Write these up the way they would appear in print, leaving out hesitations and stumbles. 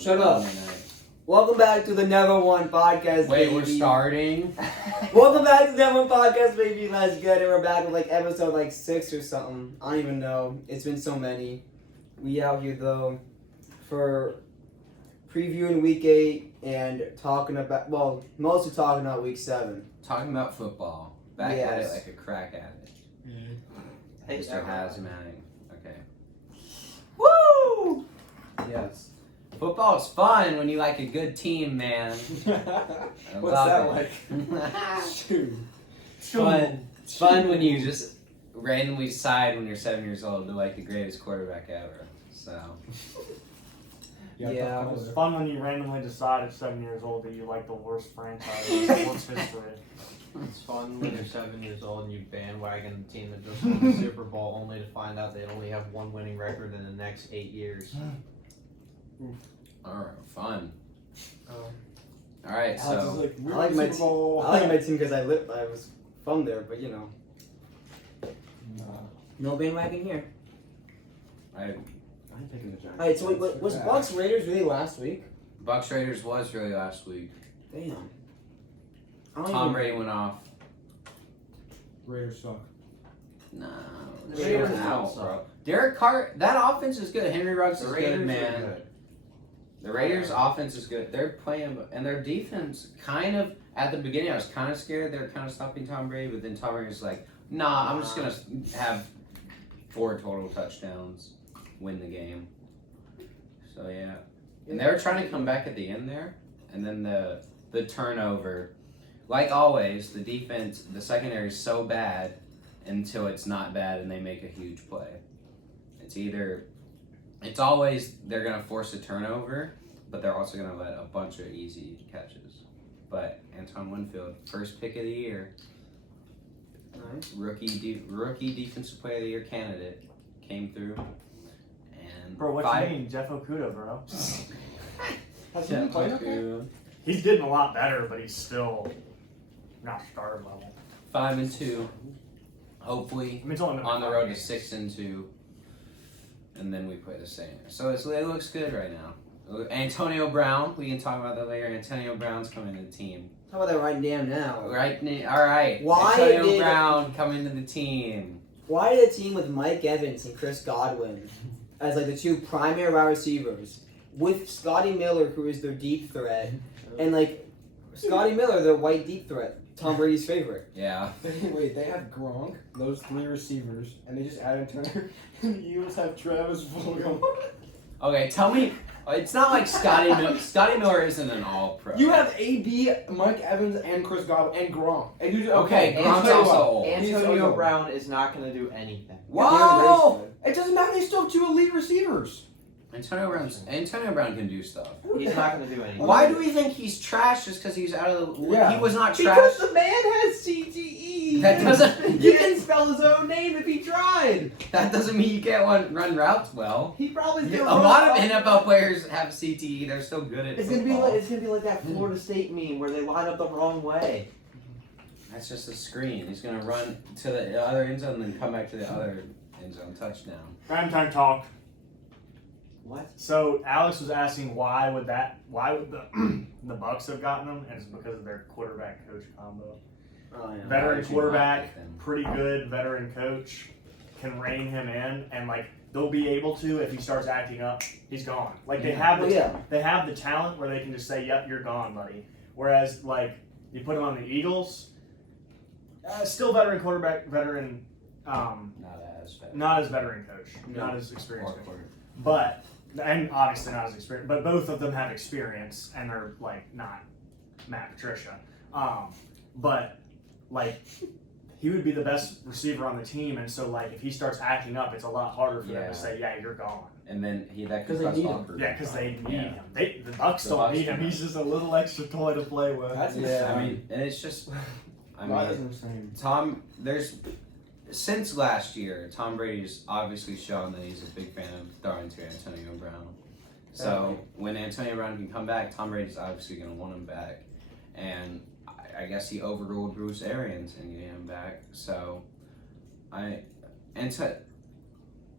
Shut up. Welcome back to the Never One Podcast, Wait, baby. we're starting? Welcome back to the Never One Podcast, baby. Let's get it. We're back with episode 6 or something. I don't even know. It's been so many. We out here though for previewing week 8 and talking about, mostly talking about week 7. Talking about football. Back at it like a crack at it. Hey, Mr. Hazmatting. Okay. Woo! Yes. Football is fun when you like a good team, man. What's that like? Shoot. Fun when you just randomly decide when you're 7 years old to like the greatest quarterback ever. So. Yeah. It's fun when you randomly decide at 7 years old that you like the worst franchise in sports history. It's fun when you're 7 years old and you bandwagon the team that just won the Super Bowl only to find out they only have one winning record in the next 8 years. Alright, fun. Oh. Alright, so. I like my team because I was from there, but you know. No bandwagon here. I'm picking the Giants. Alright, so wait, was Bucks Raiders really last week? Bucks Raiders was really last week. Damn. Tom Brady went off. Raiders suck. No, The Raiders Raiders out, don't bro. suck. Derek Carr, that offense is good. Henry Ruggs The is Raiders good, are man. good. The Raiders' offense is good. They're playing, and their defense kind of, at the beginning, I was kind of scared they were kind of stopping Tom Brady, but then Tom Brady was like, nah, I'm just going to have 4 total touchdowns, win the game. So, yeah. And they were trying to come back at the end there, and then the turnover. Like always, the defense, the secondary is so bad until it's not bad and they make a huge play. It's always they're going to force a turnover, but they're also going to let a bunch of easy catches. But Antoine Winfield, first pick of the year, Nice. rookie defensive player of the year candidate, came through. And Bro, what you mean? Jeff Okuda, bro. Has he been playing okay? He's getting a lot better, but he's still not starter level. 5-2. Hopefully I mean, it's only been on the 5 road to games. 6-2. And then we play the same. So it looks good right now. Antonio Brown, we can talk about that later. Antonio Brown's coming to the team. How about that right damn now? All right. Why Antonio did- Brown coming to the team. Why did a team with Mike Evans and Chris Godwin as the two primary wide receivers, with Scotty Miller, who is their deep threat, and Scotty Miller, their white deep threat, Tom Brady's favorite? Yeah. Wait, they have Gronk, those 3 receivers, and they just added Turner, and the Eagles have Travis Fulgham. Okay, tell me. It's not like Scotty Miller isn't an all-pro. You have AB, Mike Evans, and Chris Godwin, and Gronk. And you just, Okay, And Gronk's tell you also what, old. Antonio Brown is not going to do anything. Wow! It doesn't matter, they still have 2 elite receivers. Antonio Brown can do stuff. He's not going to do anything. Why do we think he's trash just because he's out of the... Yeah. He was not trash. Because the man has CTE. That doesn't... He can spell his own name if he tried. That doesn't mean you can't run routes well. He probably A still lot of NFL players have CTE. They're still good at It's gonna be football. like that Florida State meme where they line up the wrong way. That's just a screen. He's going to run to the other end zone and then come back to the other end zone touchdown. Primetime talk. What? So Alex was asking why would the Bucks have gotten him, and it's because of their quarterback coach combo. Oh yeah. Veteran Why would you quarterback, not pick them? pretty good veteran coach, can rein him in, and they'll be able to if he starts acting up, he's gone. They have they have the talent where they can just say, "Yep, you're gone, buddy." Whereas you put him on the Eagles, still veteran quarterback, not as veteran coach, not as experienced coach, but and obviously not as experienced. But both of them have experience, and they're not Matt Patricia, but he would be the best receiver on the team, and so if he starts acting up, it's a lot harder for them to say, "Yeah, you're gone." And then that 'Cause could they cause need him. awkward. Yeah, because they need Yeah. him. The Bucks The don't Bucks need him. don't. He's just a little extra toy to play with. That's Yeah, I mean, and it's just, since last year, Tom Brady's obviously shown that he's a big fan of throwing to Antonio Brown. So when Antonio Brown can come back, Tom Brady's obviously going to want him back. And I guess he overruled Bruce Arians and getting him back. So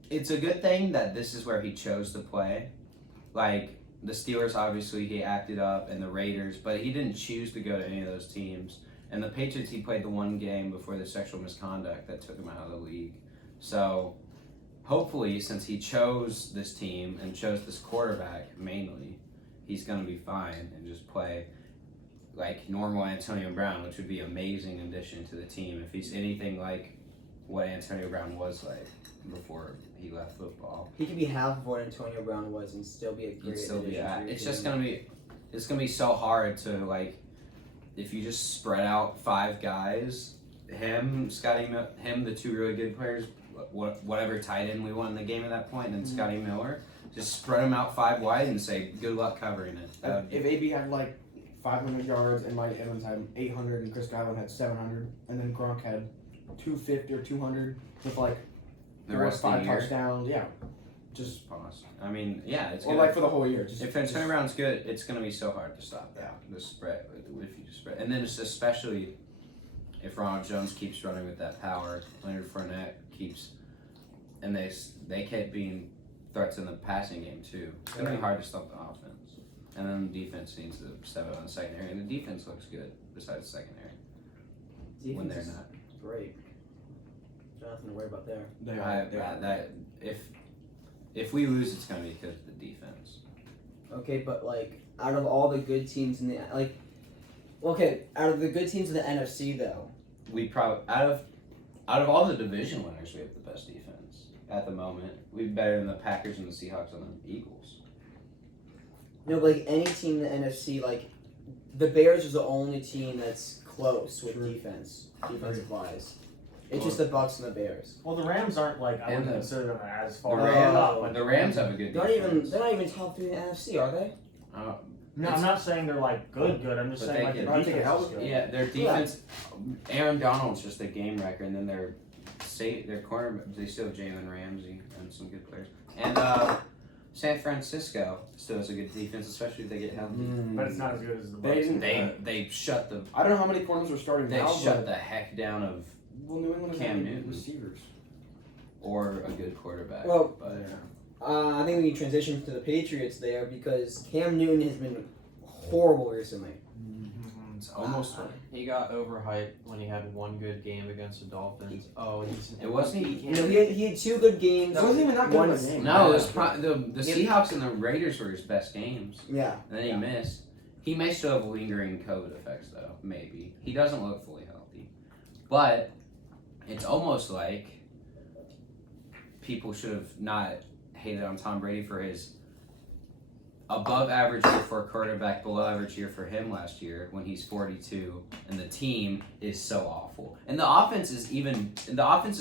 it's a good thing that this is where he chose to play. the Steelers, obviously, he acted up, and the Raiders, but he didn't choose to go to any of those teams. And the Patriots, he played the one game before the sexual misconduct that took him out of the league. So, hopefully, since he chose this team and chose this quarterback mainly, he's going to be fine and just play like normal Antonio Brown, which would be an amazing addition to the team if he's anything like what Antonio Brown was like before he left football. He could be half of what Antonio Brown was and still be a great He'd still be addition to your it's team. just gonna be it's gonna be so hard to like if you just spread out 5 guys, him, the 2 really good players, whatever tight end we want in the game at that point, and then Scotty Miller, just spread them out 5 wide and say good luck covering it. If AB had like 500 yards and Mike Evans had 800 and Chris Godwin had 700 and then Gronk had 250 or 200 with like the 4 or rest of 5 the year, touchdowns, yeah, just pause. I mean, yeah, it's or gonna, like for the whole year. Just, if Antonio Brown's good, it's gonna be so hard to stop that. The spread, if you just spread, and then it's especially if Ronald Jones keeps running with that power, Leonard Fournette keeps, and they kept being threats in the passing game too. It's gonna be hard to stop the offense. And then the defense needs to step up on the secondary, and the defense looks good besides the secondary when they're Defense not. is great. Nothing to worry about there. they are. That if we lose, it's gonna be because of the defense. Okay, but like out of all the good teams in the out of the good teams in the NFC though, We probably out of all the division winners, we have the best defense at the moment. We're better than the Packers and the Seahawks and the Eagles. no, but like any team in the NFC, like the Bears is the only team that's close with defensive wise. It's just the Bucks and the Bears. Well, the Rams aren't like I And wouldn't the- consider them as The far Rams- up. Like, The Rams have a good They're defense. not even top 3 in the NFC, are they? No, I'm not saying they're like good. I'm just But saying they like can- the I think it defense helps. is good. Yeah, their defense. Aaron Donald's just a game wrecker, and then their corner. They still have Jalen Ramsey and some good players. And San Francisco still has a good defense, especially if they get healthy. But it's not as good as the They Bucks. didn't- They shut the I don't know how many corners are starting they now. shut but, the heck down of well, New England Cam has Newton. receivers. or a good quarterback. Well, but I think we can transition to the Patriots there because Cam Newton has been horrible recently. it's almost He got overhyped when he had one good game against the Dolphins. Oh, he's It wasn't- he You can't- know, he had 2 good games. That wasn't even that good of a game. no. It was the Seahawks and the Raiders were his best games, Yeah. and then he missed. He may still have lingering COVID effects though. Maybe he doesn't look fully healthy, but it's almost like people should have not hated on Tom Brady for his above average year for a quarterback, below average year for him last year when he's 42, and the team is so awful. And the offense is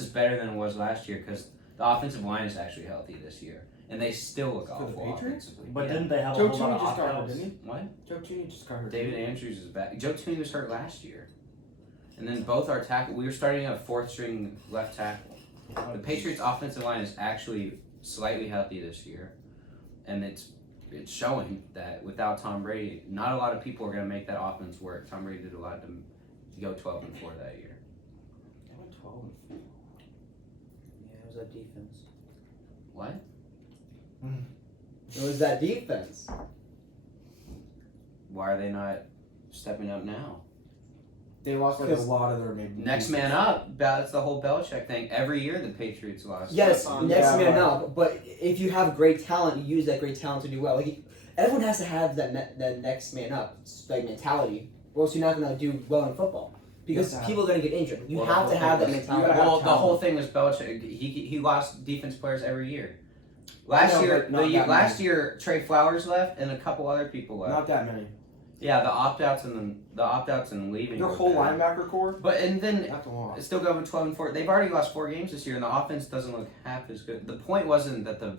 better than it was last year because the offensive line is actually healthy this year, and they still look For the awful Patriots? offensively. But Yeah. didn't they have a Joe whole lot Tooney of just got hurt, opt-outs? didn't he? What? Joe Tooney just got hurt. David Andrews is back. Joe Tooney was hurt last year, and then both our tackle. We were starting a 4th string left tackle. The Patriots' offensive line is actually slightly healthy this year, and it's showing that without Tom Brady, not a lot of people are going to make that offense work. Tom Brady did a lot to go 12-4 that year. They went 12-4. Yeah, it was that defense. What? It was that defense. Why are they not stepping up now? They lost like a lot of their maybe. Next man up. That's the whole Belichick thing. Every year the Patriots lost. Yes, next Yeah, man right. up. But if you have great talent, you use that great talent to do well. Like everyone has to have that next man up like mentality, or else you're not gonna do well in football. Because You have to people are gonna get injured. You Well, the have whole to have that thing was- mentality. have Well, the talent. whole thing was Belichick. He lost defense players every year. Last I know, year, but not that last many. year, Trey Flowers left, and a couple other people left. Not that many. Yeah, the opt-outs and leaving. Their were whole bad. linebacker core, But and then not the loss. it's still going 12-4. They've already lost 4 games this year, and the offense doesn't look half as good. The point wasn't that the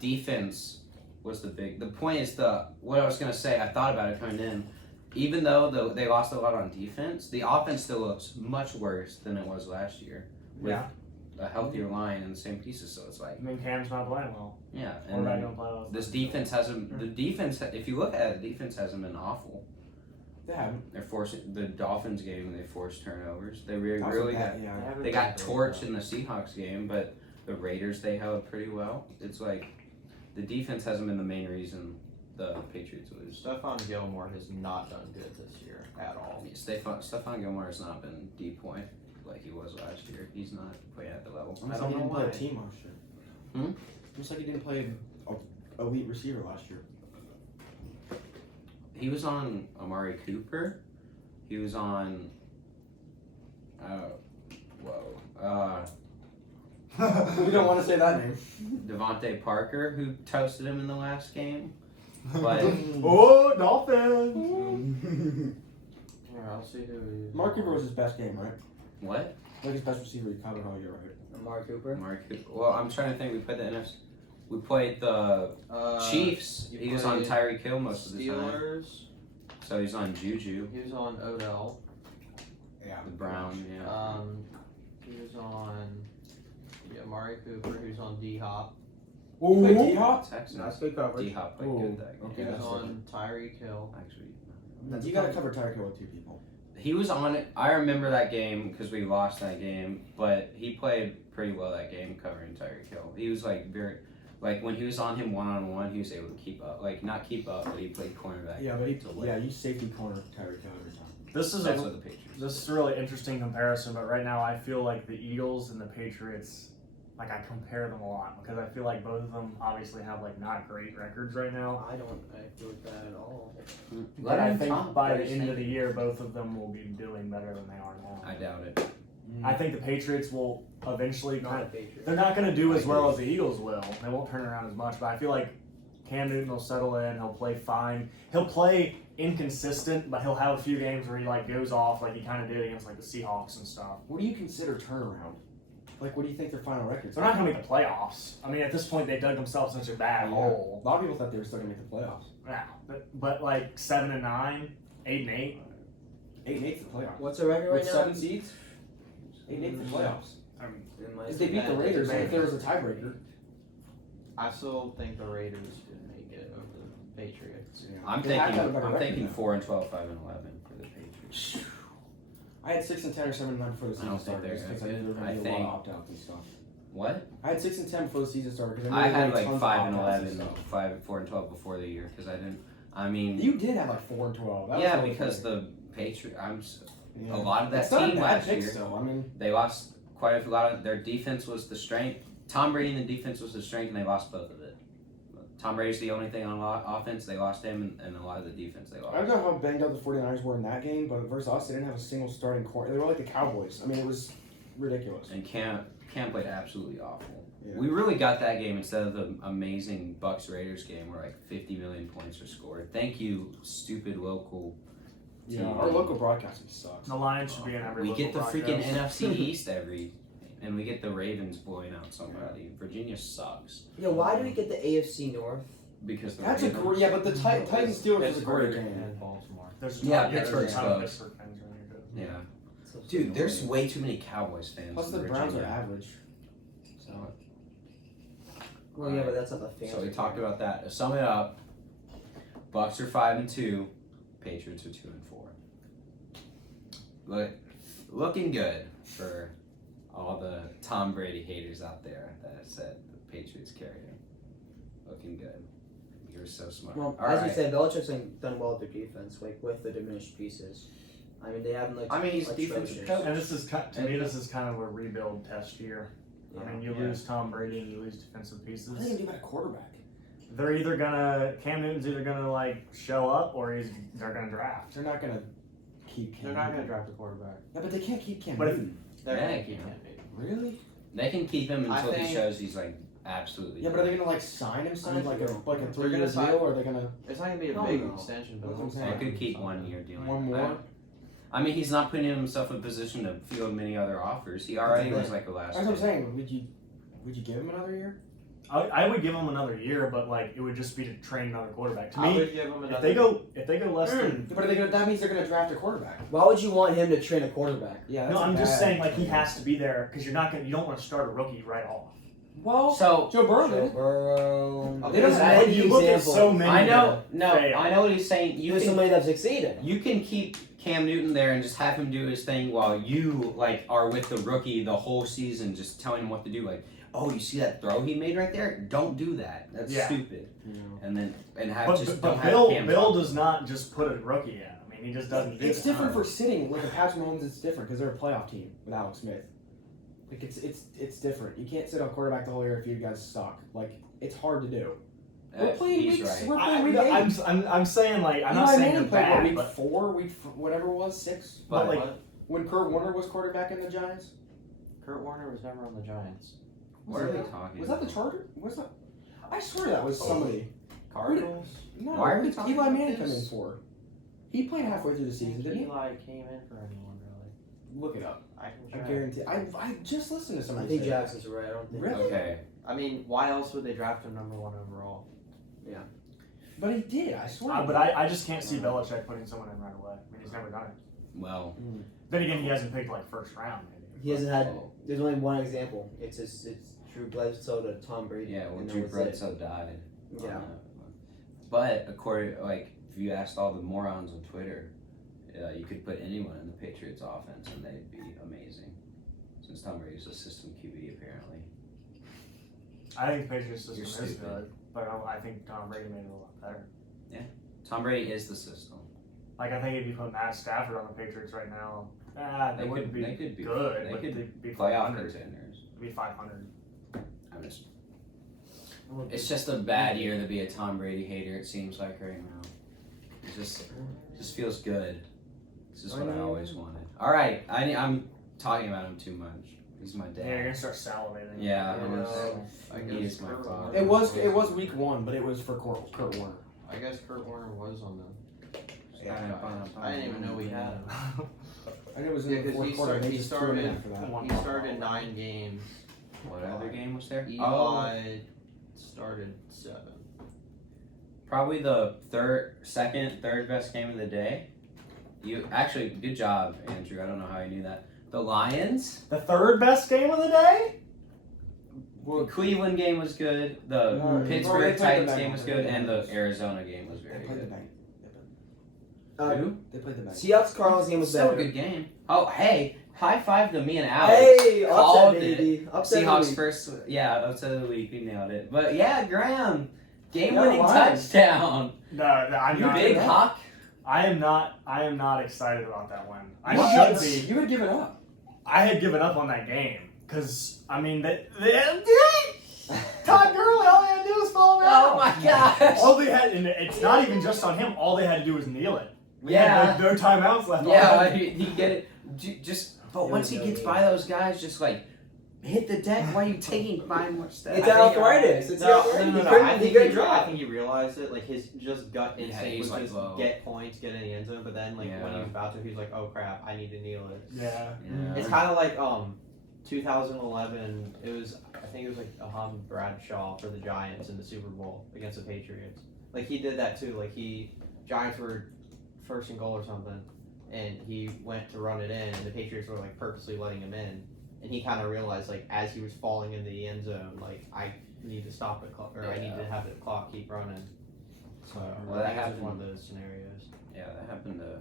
defense was the big. The point is what I was gonna say. I thought about it coming in. Even though they lost a lot on defense, the offense still looks much worse than it was last year. With Yeah. a healthier line and the same pieces, so it's like I mean, Cam's not playing well. yeah. We're And not then gonna play well. this defense hasn't. The defense, if you look at it, the defense hasn't been awful. They haven't. They're forcing the Dolphins game. They forced turnovers. They really, That was really a got. bad- yeah. haven't They got been very torched well. in the Seahawks game, but the Raiders they held pretty well. It's like the defense hasn't been the main reason the Patriots lose. Stephon Gilmore has not done good this year at all. I mean, Stephon Gilmore has not been D point like he was last year. He's not playing at the level. Almost I like don't he know didn't play why. a team last year. Hmm? Almost like he didn't play an elite receiver last year. He was on Amari Cooper. He was on. We don't want to say that name. Devontae Parker, who toasted him in the last game. But Oh, Dolphins! Here, I'll see who he is. Mark Cooper was his best game, right? what? Like his best receiver he covered all year, right? Mark Cooper. Amari Cooper. Well, I'm trying to think. We played the NFC. We played the Chiefs. you He was on played Tyreek Hill most of the time. Steelers. So he's on Juju. He was on Odell. Yeah. The Brown, yeah. He was on Amari Cooper. He was on D Hop. Ooh. D-Hop? Texans. Nice good coverage. D-Hop played Ooh, good that game. okay. He was that's on Tyreek Hill. Actually, You gotta cover Tyreek Hill with two people. he was on it. I remember that game because we lost that game, but he played pretty well that game covering Tyreek Hill. He was like when he was on him one-on-one, he was able to keep up. Like not keep up, but he played cornerback. Yeah, but to win. you safety corner Tyreek Hill every time. This is That's a what the Patriots. This is a really interesting comparison, but right now I feel like the Eagles and the Patriots, like I compare them a lot because I feel like both of them obviously have like not great records right now. I feel like that at all. But I think by the end of the year, both of them will be doing better than they are now. I doubt it. I think the Patriots will eventually Not a Patriot. they're not going to do as well as the Eagles will. They won't turn around as much, but I feel like Cam Newton will settle in. He'll play fine. He'll play inconsistent, but he'll have a few games where he like goes off like he kind of did against like the Seahawks and stuff. What do you consider turnaround? Like, what do you think their final record's? They're not going to make the playoffs. I mean, at this point, they dug themselves such a bad hole. A lot of people thought they were still gonna make the playoffs. Yeah, but like 7-9, 8-8. 8-8's the playoffs. What's the record right With now? 7 seeds. 8-8's the playoffs. It might If they be beat the bad. Raiders, Man. if there was a tiebreaker. I still think the Raiders could make it over the Patriots. I'm They have to have a thinking. better I'm record thinking now. 4-12, 5-11 for the Patriots. I had 6-10 or 7-9 before the I don't season think started, they're just because I that knew there were good. gonna be I a lot think- of opt-outs and stuff. What? I had 6-10 before the season started because I I had knew like tons of 5-11, opt-outs and 4-12 before the year because I didn't. I mean, stuff. You did have like 4-12. That was yeah, the only because thing. the Patriots. Yeah. A lot of that It's not a team bad last pick year. still. I mean, They lost quite a lot of their defense was the strength. Tom Brady and the defense was the strength, and they lost both of it. Tom Brady's the only thing on offense. They lost him, and a lot of the defense they I lost. don't know how banged up the 49ers were in that game, but versus us, they didn't have a single starting corner. They were like the Cowboys. I mean, it was ridiculous. And Cam played absolutely awful. Yeah. We really got that game instead of the amazing Bucks Raiders game where like 50 million points were scored. Thank you, stupid local. Yeah, TV. our local broadcasting sucks. The Lions should be in every We local get the freaking broadcast. NFC East and we get the Ravens blowing out somebody. Virginia sucks Yo, why do we get the AFC North? because the That's a Ravens. great, yeah, but the Titans Steelers was a great Pittsburgh game. and Baltimore. There's Yeah, there's Pittsburgh's a ton of close. Pittsburgh fans really good. Yeah, dude, there's way too many Cowboys fans. Plus, in the Browns are Virginia. average. So, Well, yeah, but that's not the fans. so we talked about that. To sum it up, Bucks are 5-2, Patriots are 2-4. Looking good for all the Tom Brady haters out there that said the Patriots carried him. Looking good. You're so smart. Well, All as right. you said, Belichick's done well with their defense, like with the diminished pieces. I mean, they haven't looked. I mean, he's atrocious. defensive coach. And this is to me, this is kind of a rebuild test year. I mean, you Yeah. lose Tom Brady and you lose defensive What are they pieces. gonna do about a quarterback? They're either gonna Cam Newton's either gonna like show up or they're gonna draft. They're not gonna keep Cam. They're not going to Newton. draft a quarterback. Yeah, but they can't keep Cam But if- Newton. They're Yeah, going they to keep can. Cam Newton. Really? They can keep him I until he think- shows he's like absolutely. Yeah, but are they gonna like sign him I something think like a they're- 3-year gonna sign- deal, or are they gonna It's not going to be a No, big no. extension, but That's they'll what I'm They saying. could keep something. 1 year dealing. one more? I mean, he's not putting himself in a position to field many other offers. He already was like a last. That's what I'm pick. saying. Would you give him another year? I would give him another year, but like it would just be to train another quarterback. To I me, would give them if another. they go less than But are they gonna? That means they're gonna draft a quarterback. Why would you want him to train a quarterback? Yeah. no, that's I'm just bad. saying like he has to be there because you don't want to start a rookie right off. Well, So Joe Burrow Joe did. Burrow. They don't There's have- many you look at examples. so many. I know, no, fail. I know what he's saying. You somebody that's succeeded. You can keep Cam Newton there and just have him do his thing while you like are with the rookie the whole season, just telling him what to do. Like oh, you see that throw he made right there? Don't do that. That's Yeah. stupid. You know. And then have But, just but don't have Bill Cam Bill talk. does not just put a rookie in. I mean, he just doesn't do It's that. different for sitting. Like the Patrick Mahomes, it's different because they're a playoff team with Alex Smith. Like it's different. You can't sit on quarterback the whole year if you guys suck. Like it's hard to do. We're playing He's weeks. right. We're playing week 8. I'm saying like I'm not Eli saying Manning you're played what, bad, week but 4, whatever it was, 6. But, like, When Kurt Warner was quarterback in the Giants, Kurt Warner was never on the Giants. What are we talking was that the about? Charger? Was that? I swear that was somebody. Cardinals? No, Why are we who did talking Eli about Manning come this? in for? He played halfway through the season, didn't he? Eli came in for anyone really. Look it up. I can I check. guarantee. I just listened to I somebody think say that. Jackson's right. I don't think. Really? Okay. I mean, why else would they draft him number 1 overall? But he did. I swear. but I just can't see Belichick putting someone in right away. I mean, he's never done it. Well, Then again, he hasn't picked like first round. Maybe. He hasn't had. oh, There's only one example. It's Drew Bledsoe to Tom Brady. yeah. Well, and that Drew was it. Bledsoe died. Yeah. But according, like, if you asked all the morons on Twitter, you could put anyone in the Patriots offense and they'd be amazing. Since Tom Brady's a system QB apparently. I think the Patriots system You're is stupid. good, but I think Tom Brady made it a lot better. Tom Brady is the system. Like I think if you put Matt Stafford on the Patriots right now, they wouldn't be They could be good, They but could they'd be playoff 500. contenders. Be 500. I'm just. It's just a bad year to be a Tom Brady hater. It seems like right now. It just feels good. This is what I always wanted. All right, I'm talking about him too much. He's my Yeah, you're dad. gonna start salivating. Yeah, You I'm know? I He guess is my Kurt father. Warner It was week 1, but it was for Kurt Warner. I guess Kurt Warner was on the. Yeah. I didn't even know we had him. And it was Yeah, in the 'cause fourth he quarter. started- They he just threw him in started- after that. One He ball. started 9 games. What other game was there? Eli started 7. Probably the second, third best game of the day. You actually, good job, Andrew. I don't know how you knew that. The Lions. The third best game of the day? The Cleveland game was good. The No, they Pittsburgh played the Titans Bengals. game was good, and the Arizona game was They very played the good. bank. Who? They played the bank. Seahawks Cardinals game was Still a better. good game. Oh, hey, high five to me and Alex. Hey, Called upset baby. Upset Seahawks baby. first, upset of the week. We nailed it. But yeah, Graham, game-winning why? touchdown. No, I'm You not. big hawk. I am not excited about that win. I What? should be. You had given up. I had given up on that game because I mean Todd Gurley, all they had to do was fall around. Oh my gosh. All they had, and it's not even just on him. All they had to do was kneel it. We Yeah. had no timeouts left. Yeah, he get it. But It once was he gets no by those guys, just like hit the deck while you taking 5 more steps. It's arthritis. It's arthritis. He I couldn't think drop. he realized it. Like his just gut Yeah, instinct he's was like, just whoa. get points, get in the end zone. But then like when he Yeah. was about to, he was like, oh crap, I need to kneel it. Yeah. Yeah. It's kind of like 2011. I think it was like Bradshaw for the Giants in the Super Bowl against the Patriots. Like he did that too. Like Giants were first and goal or something, and he went to run it in, and the Patriots were like purposely letting him in, and he kind of realized like as he was falling in the end zone, like I need to stop the clock, or I need to have the clock keep running. So Well, that that was happened. one of those scenarios. Yeah, that happened to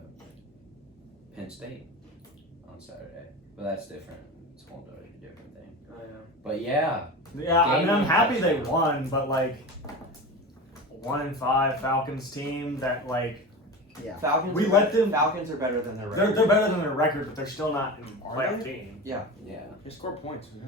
Penn State on Saturday. But that's different. It's a whole totally different thing. Oh, yeah. But yeah. Yeah, I mean, I'm Game-winning happy they touchdown. won, but like 1-5 Falcons team that like Falcons. We are let better- them- Falcons are better than their they're record. better than their record, but they're still not in Are playoff they? team. Yeah. They scored points. No.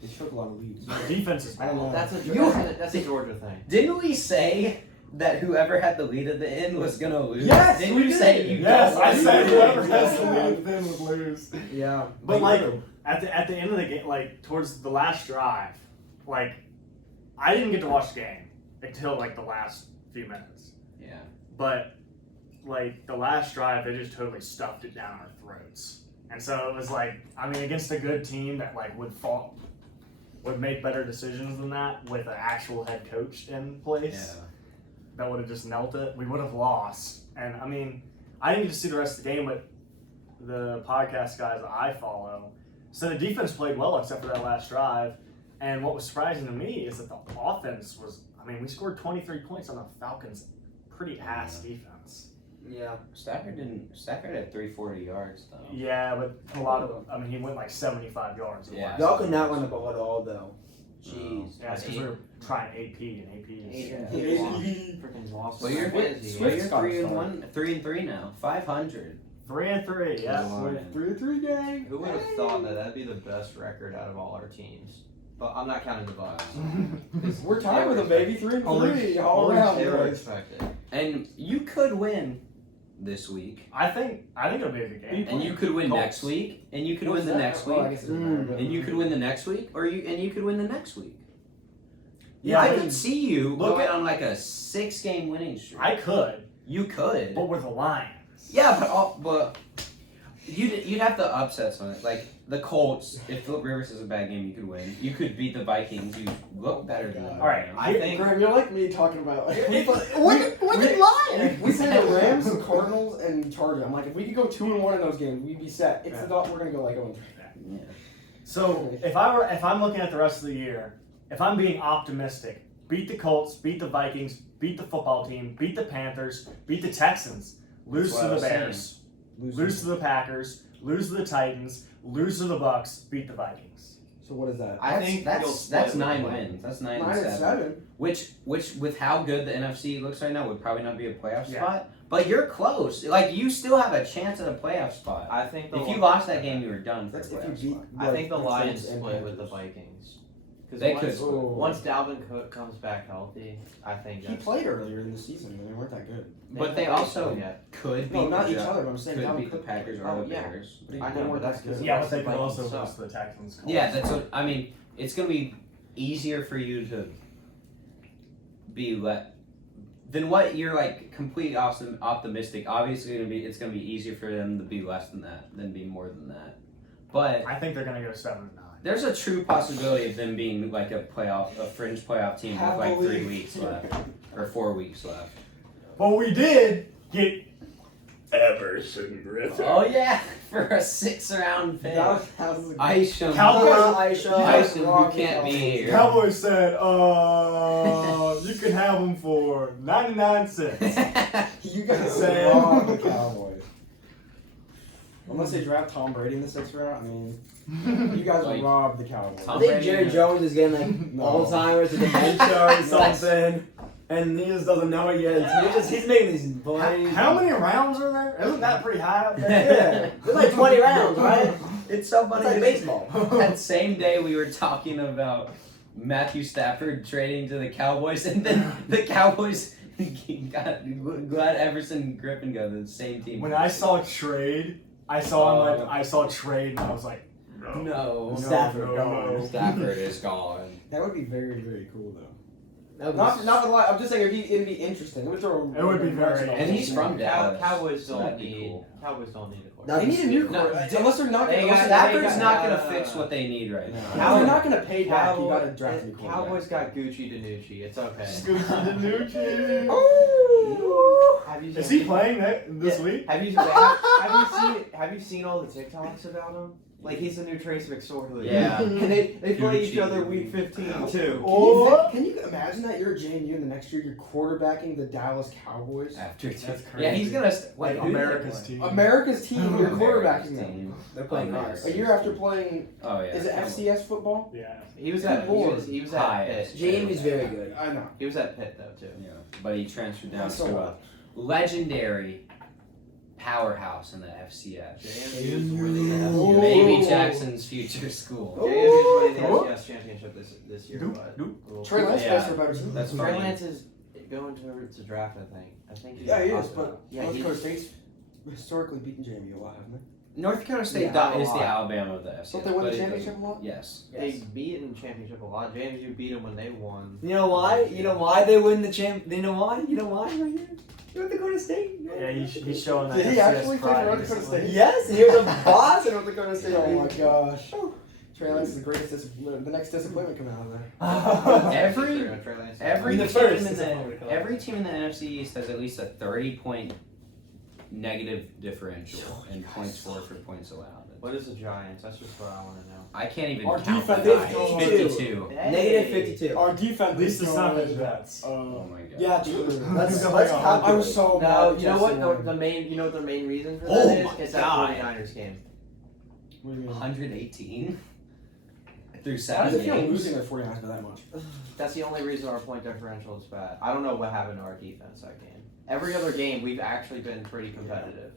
They took a lot of leads. The defense is I don't know. That's a You- that's a Georgia thing. Didn't we say that whoever had the lead at the end was gonna lose? Yes, Didn't we you did. say you Yes, don't I want said to whoever lose? has the lead then would lose. Yeah. But like at the end of the game, like towards the last drive, like I didn't get to watch the game until like the last few minutes. Yeah. But like the last drive, they just totally stuffed it down our throats. And so it was like, I mean, against a good team that like would make better decisions than that with an actual head coach in place Yeah. that would have just knelt it, we would have lost. And I mean, I didn't get to see the rest of the game, but the podcast guys that I follow said the defense played well except for that last drive. And what was surprising to me is that the offense was, I mean, we scored 23 points on the Falcons' pretty ass defense. Yeah. Stafford had 340 yards though. Yeah, but a lot of them. I mean, he went like 75 yards. in the Yeah. last Y'all could game. not run the ball at all, though. Jeez. Yeah, it's because we were trying AP, and AP is. Adrian Yeah. Peterson freaking lost. Well, you're fantasy. you're got 3-3 now. 500. 3-3. Yeah. Lion. 3-3 gang. Who would have thought that that'd be the best record out of all our teams? But I'm not counting the Bucks. We're tied with them, baby. 3-3 all Only around. they were boys. expected. And you could win this week. I think it'll be a good game. And you could win Colts. next week. And you could What's win the that? next Oh, I week. guess it doesn't matter, but- And you could win the next week. And you could win the next week. Yeah, I I could see you look going at- on like a 6-game winning streak. I could, You could. but with the Lions. Yeah, but you'd have to upset on it. Like the Colts, if Philip Rivers has a bad game, you could win. You could beat the Vikings. You look better than them. All right, I think Graham, you're like me talking about. What you lying? We said the Rams, the Cardinals, and Chargers. I'm like, if we could go 2-1 in those games, we'd be set. It's Yeah. the thought we're gonna go like 0-3. Yeah. So if I'm looking at the rest of the year, if I'm being optimistic, beat the Colts, beat the Vikings, beat the football team, beat the Panthers, beat the Texans, lose That's to what I the was saying. Bears, lose to the Packers, lose to the Titans, lose to the Bucks, beat the Vikings. So what is that? I think you'll that's split with 9 the wins. That's 9 9 and and 7. 7. Which with how good the NFC looks right now would probably not be a playoff Yeah. spot. But you're close. Like you still have a chance at a playoff spot. I think the If you lost that game, you were done for a That's if playoff you beat. spot. I think the like, Lions Colts and split with the Panthers. Vikings. They Because could. Oh. once Dalvin Cook comes back healthy, I think He that's, played earlier in the season, and they weren't that good. But they haven't also played yet. could beat No, not the each other. But I'm saying could Dalvin beat the Cook- Packers or Oh, the yeah. Bears. But I know, they but weren't that's that good. because Yeah, but the they could Vikings also suck. lose to the Texans. Colts. Yeah, that's what I mean. It's gonna be easier for you to be than what you're like completely optimistic. Obviously, it's gonna be easier for them to be less than that than be more than that. But I think they're gonna go 7-9. there's a true possibility of them being like a fringe playoff team with like 3 weeks left or 4 weeks left. But we did get Everson Griffin. Oh yeah, for a 6th-round pick. That was Isham, Cowboys- Isham, who can't be here. Cowboys said, you can have them for 99 cents. You guys Sam. robbed the Cowboys. Unless they draft Tom Brady in the 6th round, I mean, you guys Like, robbed the Cowboys. Tom I think Brady Jerry and- Jones is getting like No. Alzheimer's or dementia or something, and he just doesn't know it yet. He's making these plays. How many rounds are there? Isn't that pretty high up there? Yeah, there's like 20 rounds, right? It's so It's funny. like baseball. That same day we were talking about Matthew Stafford trading to the Cowboys, and then the Cowboys got glad Everson Griffin go to the same team. When I saw trade, I saw trade and I was like, no, Stafford no, gone. no. Stafford is gone. That would be very, very cool, though. That Not was- for the lie. I'm just saying it'd be interesting. It would throw. It would be very And he's from Dallas. Cowboys so don't that'd be need. cool. Cowboys don't need a They quarterback. need a new No, quarterback. Unless they're not they going got- Stafford's not got, gonna fix what they need right now. If they're not going to pay back, you got to draft a new quarterback. Cowboys got Gucci Danucci. It's okay. Have you Is he seen- playing this Yeah. week? Have you seen all the TikToks about him? Like he's the new Trace McSorley. Yeah. And they play each Gucci. other week 15 too. Oh. Can you imagine that you're JMU and the next year you're quarterbacking the Dallas Cowboys? After That's yeah, crazy. he's gonna Like who do they America's play? team. America's team, you're America's quarterbacking them. team. They're playing America's nice. A year after playing, Oh yeah. is it FCS football? Yeah. He was Good at lord. he was High. at Pitt. Jamie's very good. I know. He was at Pitt though too. Yeah, but he transferred down So to a what? legendary powerhouse in the FCS. JMU's winning the Oh. FCS. Maybe Jackson's future school. JMU's winning the Oh. FCS championship this year. Doop, But doop. we'll- Trey Lance Yeah. plays for a better team. That's Trey funny. Lance is going to draft. I think. He's Yeah, he is, talked but about. Yeah, North he- Dakota State's historically beaten JMU a lot, haven't they? North Dakota State Yeah, is a the lot. Alabama of the FCS. Don't they win but the it championship doesn't- a lot? Yes. They beat in the championship a lot. JMU beat them when they won. You know why? You know why they win the champ? You know why? You know why right here? North Dakota State. Yeah, he's showing that Did he FCS actually play pride for North Dakota recently. State? Yes, and he was a boss in North Dakota State. Oh my gosh. Trey Lance is the greatest the next disappointment coming out of there. Every Trey Lance. every The team first in is what we call the it. every team in the NFC East has at least a 30-point negative differential in points scored for points allowed. What is the Giants? That's just what I want to know. I can't even Our count defense the is Giants. going- 52. Negative 52. Our defense At least is it's not the going- Jets. Oh my god. Yeah, true. Let's Let's calculate. I was so No, mad. you know what? Jets The main, you know what the main reason for that Oh is? my It's that God. 49ers game. What do you mean? 118 through I 7 just feel games. losing their 49ers by that much. That's the only reason our point differential is bad. I don't know what happened to our defense that game. Every other game, we've actually been pretty competitive.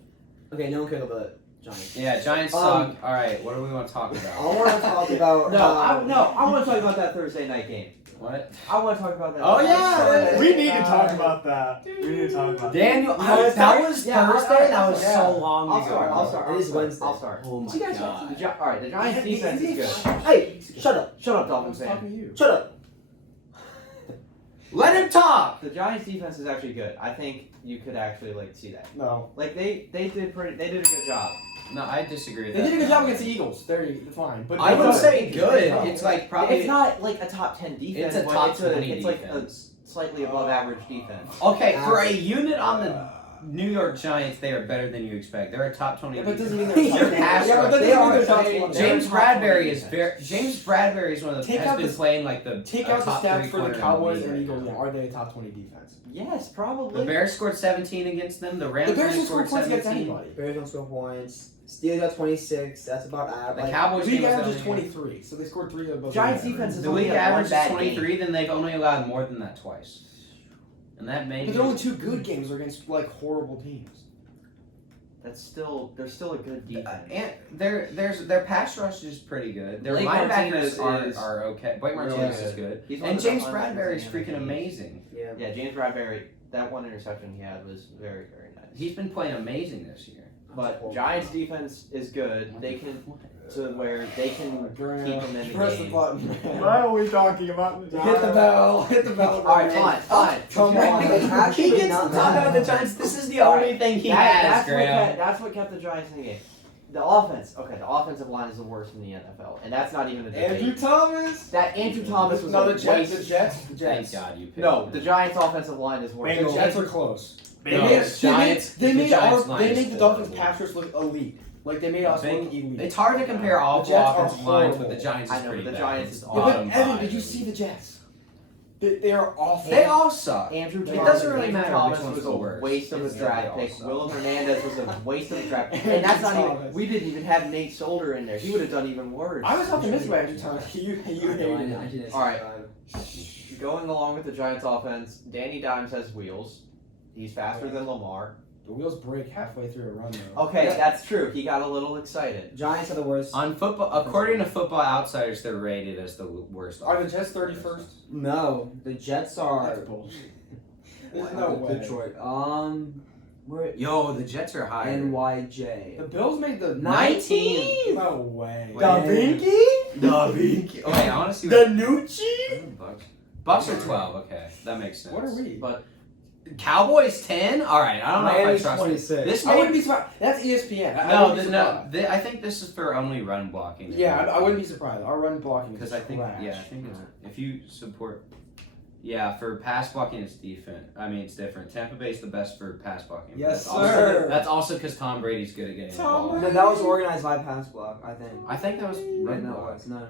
Okay, no one cares about the Giants. Yeah, Giants suck. All right, what do we want to talk I about? want to talk about. I want to talk about that Thursday night game. What? I want to talk about that. Oh, yeah, We need to talk about that. We need to talk about that. Daniel, that was Yeah, Thursday. That was yeah. so long I'll ago. start. I'll start. It is Wednesday. I'll start. Oh my The god. All right, the Giants defense is good. Hey, shut up. Shut up, I Dolphins was fan. talking to you. Shut up. Let him talk. The Giants defense is actually good. I think you could actually see that. No. They did a good job. No, I disagree with They that. did a good job against the Eagles. They're fine. But I wouldn't good. say good. No. It's like probably. It's not like a top 10 defense. It's a but top 20 it's like a defense. slightly above average defense. Okay, for a unit on the New York Giants, they are better than you expect. They're a top 20 Yeah, but it doesn't mean defense. they're Their pass Yeah, but rush. that They doesn't mean are they're top top 20. James top Bradbury 20 is very. James Bradbury is one of the Take has out been the- playing like the Take a out the top stats three for the corner in Cowboys league and right Eagles. now. Yeah, are they a top 20 defense? Yes, probably. The Bears scored 17 against them. The Rams The Bears only will score scored points against 17. anybody. Bears don't score points. Steelers got 26. That's about The average. Cowboys The league game was average is only- 23, so they scored 3 above. Giants the defense is The only league had one average is bad 23, then they've only allowed more than that twice. And that may But they're only 2 good games against like horrible teams. They're still a good defense. and their pass rush is pretty good. Their Blake Martinez Martinez are okay. Blake really Martinez is good. good. He's one And of the James best Bradbury is linebackers in the freaking NFL. amazing. Yeah. Yeah, James Bradbury, that one interception he had was very, very nice. He's been playing amazing this year. But Giants defense is good. They can to where they can keep them in the Press the game. button. Why are we talking about the Hit the bell. Hit the bell. All right, fine. Come on. It's actually He gets not to talk that about the bad. Giants. This is the only thing he has, Graham. That's what kept the Giants in the game. The offense, the offensive line is the worst in the NFL, and that's not even a debate. Andrew Thomas. That Andrew Thomas was No, a the Jets. waste. The Jets. The Thank Jets. God you picked No, him. the Giants' offensive line is worse. The Bengals. Jets are close. They No, made, the Giants- they the made, Giants line they is made the Dolphins' horrible. pass rush look elite. Like they made us look elite. It's hard to compare all The Jets are offensive lines, but the horrible. Giants is I know, pretty but the bad. Giants It's is Yeah, but bottom Evan, five. did you see the Jets? They are awful. They all suck. Andrew It Thomas, doesn't really Andrew matter Thomas which one's was the a worst. waste of a It's draft they all pick. suck. Willem Hernandez was a waste of a draft pick. And that's not even, we didn't even have Nate Solder in there. He would have done even worse. I was optimistic about Andrew Thomas. You hated him. All right. Going along with the Giants offense, Danny Dimes has wheels. He's faster than Lamar. The wheels break halfway through a run, though. Okay, that's true. He got a little excited. Giants are the worst. On football, according to Football Outsiders, they're rated as the worst. Are the offense. Jets 31st? No, the Jets are. That's bullshit. There's no way. Detroit. We're at Yo, the Jets are higher. NYJ. The Bills made the 19. No way. Wait. Da Vinci. Oh, wait, I want to see what. Nucci? Bucks are 12. Okay, that makes sense. What are we? But Cowboys 10. All right, I don't know Miami's if I trust 26. this. I May, wouldn't be surprised. That's ESPN. I no, wouldn't be surprised. I think this is for only run blocking. Yeah, I wouldn't be surprised. Our run blocking is because I think trash. I think it's, if you support. Yeah, for pass blocking, it's defense. I mean, it's different. Tampa Bay's the best for pass blocking. Yes, That's also- sir. That's also because Tom Brady's good at getting the ball. No, that was organized by pass block, I think. I think that was Right, run no, it block. was. No.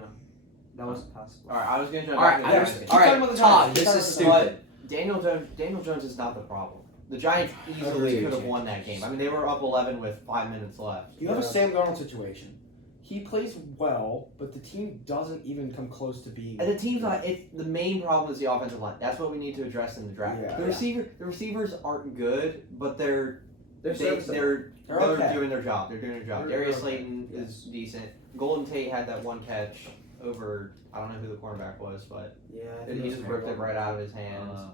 That was pass block. all right, I was going to jump All right, back to the all Giants. Keep talking about the Todd, Giants. this is Keep talking stupid. Daniel Jones is not the problem. The Giants easily Agreed. could have won that game. I mean, they were up 11 with 5 minutes left. You have a Yeah. Sam Darnold situation. He plays well, but the team doesn't even come close to being. And the team's not. The main problem is the offensive line. That's what we need to address in the draft. Yeah. The receivers aren't good, but they're serviceable. they're okay. doing their job. They're doing their job. They're Darius okay. Slayton is decent. Golden Tate had that one catch over. I don't know who the cornerback was, but Yeah. I think he it was just ripped it right out of his hands.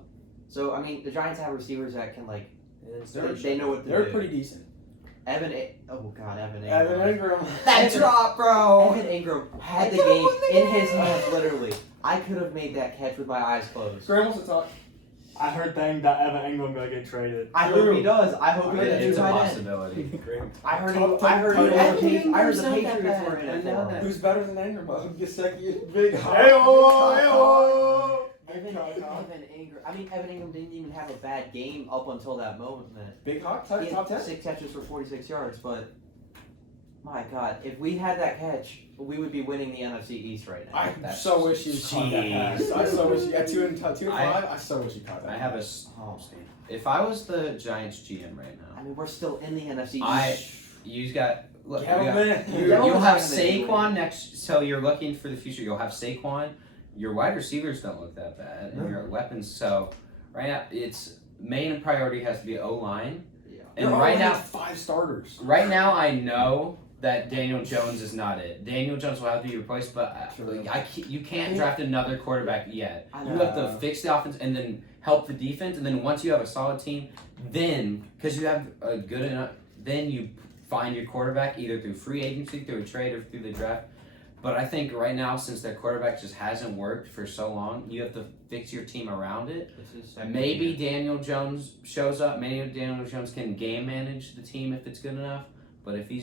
So I mean, the Giants have receivers that can like they know what to They're do. pretty decent. Evan Ingram. Evan Ingram. That drop, bro. Evan Ingram had the game in his hands, literally. I could have made that catch with my eyes closed. Graham wants to talk. I heard thing that Evan Ingram gonna get traded. I hope he does. I hope he Yeah, gets a it's new a tight end. possibility. I heard Talk- I heard talk- the talk- Patriots Ingram's not that Patriots were bad. in I it know for him. that. Who's better than Ingram? Gesicki, Big Hawk. Hey-oh! Evan Ingram. I mean, Evan Ingram didn't even have a bad game up until that moment. Big Hawk, He top had 10. 6 catches for 46 yards, but My God, if we had that catch, we would be winning the NFC East right now. I That's- so wish you caught that pass. I so wish you at 2 and 5. I so wish you caught that. I have a. Oh. If I was the Giants GM right now, I mean, we're still in the NFC East. you got. Look, Gentlemen. you'll have Saquon next. So you're looking for the future. You'll have Saquon. Your wide receivers don't look that bad, and your weapons. So right now, its main priority has to be O-line. Yeah. And They're right already now, 5 starters. right now, I know that Daniel Jones is not it. Daniel Jones will have to be replaced, but you can't draft another quarterback yet. I You know. have to fix the offense and then help the defense, and then once you have a solid team, then because you have a good enough, then you find your quarterback either through free agency, through a trade, or through the draft. But I think right now, since their quarterback just hasn't worked for so long, you have to fix your team around it. This is second Maybe year. Daniel Jones shows up. Maybe Daniel Jones can game manage the team if it's good enough. But if he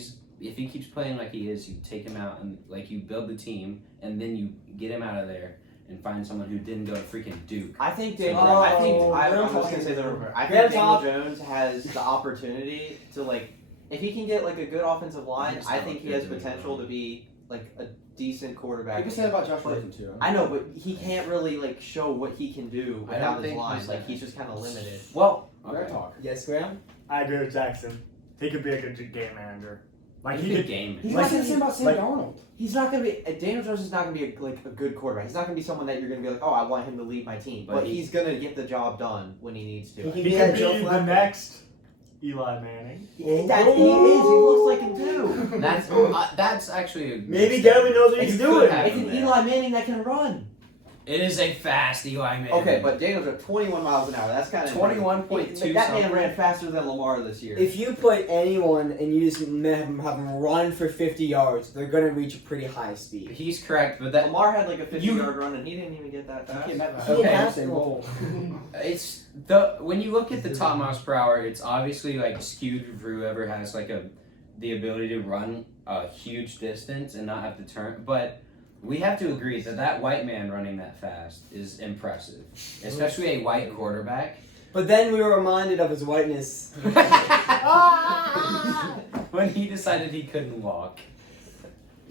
keeps playing like he is, you take him out and like you build the team, and then you get him out of there and find someone who didn't go to freaking Duke. I think So Daniel. Oh, I think we're I'm just talking gonna say that. about- I Grab think Daniel top. Jones has the opportunity to like, if he can get like a good offensive line, just I don't think he look has good doing potential that. to be like a decent quarterback. People say that about Josh Rosen too. I know, but he can't really like show what he can do I without don't his think line. he's Like that- he's just kind of limited. Well, Fair talk. Yes, Graham? I agree with Jackson. He could be a good game manager. Like he's he a good could. game. He's Like, not the same about Sam like- Darnold. He's not gonna be. Daniel Jones is not gonna be a good quarterback. He's not gonna be someone that you're gonna be like, oh, I want him to lead my team. But But he- he's gonna get the job done when he needs to. He can He be could that be Joe the Flacco. next Eli Manning. He is. He looks like him too. That's actually a Maybe Gavin knows what You he's could doing. have It's him an there. Eli Manning that can run. It is a fast Eli Manning. Okay, but Daniel Jones 21 miles an hour. That's kind of 21.2 That man something. ran faster than Lamar this year. If you put anyone and you just have them run for 50 yards, they're going to reach a pretty high speed. He's correct, but that Lamar had like a 50 You- yard run and he didn't even get that fast. He didn't Okay. have Same to. goal. it's when you look at the top miles per hour, it's obviously like skewed for whoever has like the ability to run a huge distance and not have to turn. But we have to agree that white man running that fast is impressive, especially a white quarterback. But then we were reminded of his whiteness. When he decided he couldn't walk.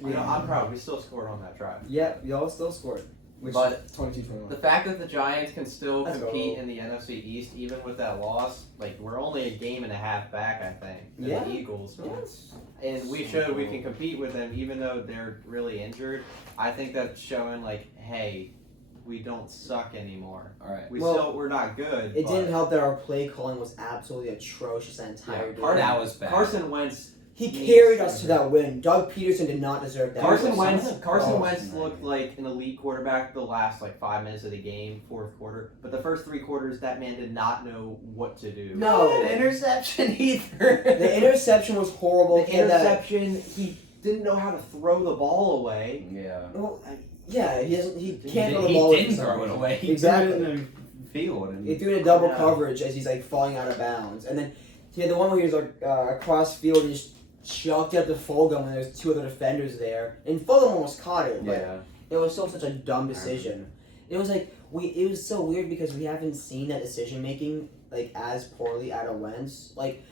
You know, I'm proud. We still scored on that drive. Yep, y'all still scored. Which But 22-21. the fact that the Giants can still Let's compete go. in the NFC East, even with that loss, like we're only a game and a half back, I think, than Yeah. the Eagles. Yes. And we showed we can compete with them, even though they're really injured. I think that's showing, like, hey, we don't suck anymore. All right. We're not good. It but didn't help that our play calling was absolutely atrocious that entire game. That was bad. Carson Wentz. He carried us to that win. Doug Peterson did not deserve that. Carson was Wentz. something. Carson Oh, Wentz man. looked like an elite quarterback the last like 5 minutes of the game, fourth quarter. But the first 3 quarters, that man did not know what to do. No. An interception either. The interception was horrible. The He had that- interception, he didn't know how to throw the ball away. Yeah. Well, yeah, he doesn't. He He can't He, throw the he ball. didn't with throw it somebody. away. He Exactly. threw it in the field. And He threw in a double Yeah. coverage as he's like falling out of bounds, and then he had the one where he was like across field and just chucked it up to Fulgham when there's 2 other defenders there, and Fulgham almost caught it. But yeah. it was still such a dumb decision. It was like it was so weird because we haven't seen that decision making like as poorly out of Wentz. Like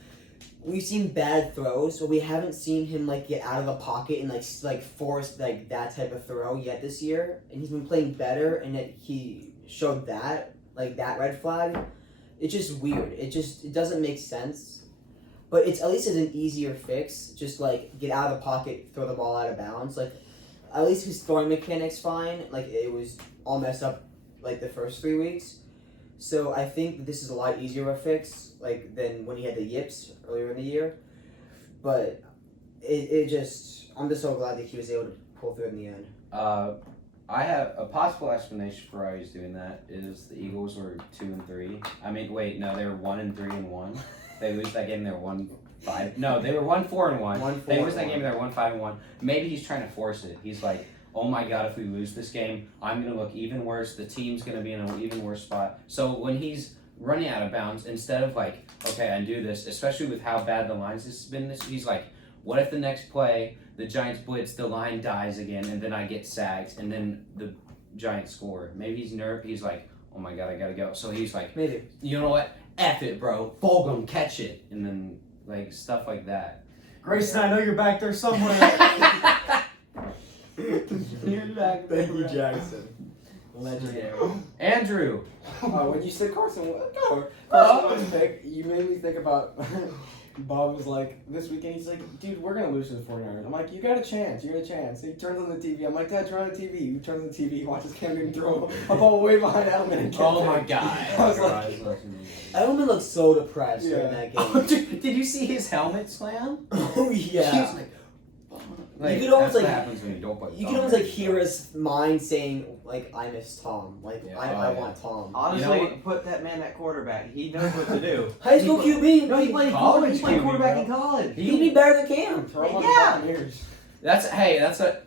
we've seen bad throws, but we haven't seen him like get out of the pocket and like force like that type of throw yet this year. And he's been playing better, and yet he showed that red flag. It's just weird. It doesn't make sense. But it's at least it's an easier fix. Just like get out of the pocket, throw the ball out of bounds. Like at least his throwing mechanic's fine. Like it was all messed up like the first 3 weeks. So I think this is a lot easier of a fix like than when he had the yips earlier in the year. But it just I'm just so glad that he was able to pull through in the end. I have a possible explanation for why he's doing that is the Eagles were 2-3. I mean, wait, no, they were 1-3-1. They lose that game, they were 1-5. No, they were 1-4-1. They lose that game, they were 1-5-1. Maybe he's trying to force it. He's like, oh my God, if we lose this game, I'm gonna look even worse. The team's gonna be in an even worse spot. So when he's running out of bounds, instead of like, okay, I do this, especially with how bad the lines has been this, he's like, what if the next play the Giants blitz, the line dies again, and then I get sacked, and then the Giants score? Maybe he's nervous. He's like, oh my God, I gotta go. So he's like, Maybe. you know what? F it, bro. Fulgham, catch it. And then, like, stuff like that. Grayson, I know you're back there somewhere. You're back there, Thank you, bro. Jackson. Legendary. Andrew. When you said Carson Wentz pick, you made me think about. Bob was like, this weekend, he's like, dude, we're going to lose to the 49ers. I'm like, you got a chance. You got a chance. He turns on the TV. I'm like, Dad, turn on the TV. He turns on the TV. He watches Cam Newton throw a ball way behind Edelman and Oh catch my it. god. I was like, Edelman looked so depressed Yeah. during that Oh, game. dude, did you see his helmet slam? Oh He yeah. was like, You could almost, that's what like- happens when you don't play. You can almost like hear his mind saying like, "I miss Tom." Like, Yeah. I Oh, yeah. want Tom. Honestly, You know put that man at quarterback. He knows what to do. High school He- QB. No, he played College He played QB, quarterback bro. in college. He'd be better than Cam. throw him on Yeah. the Buccaneers. That's a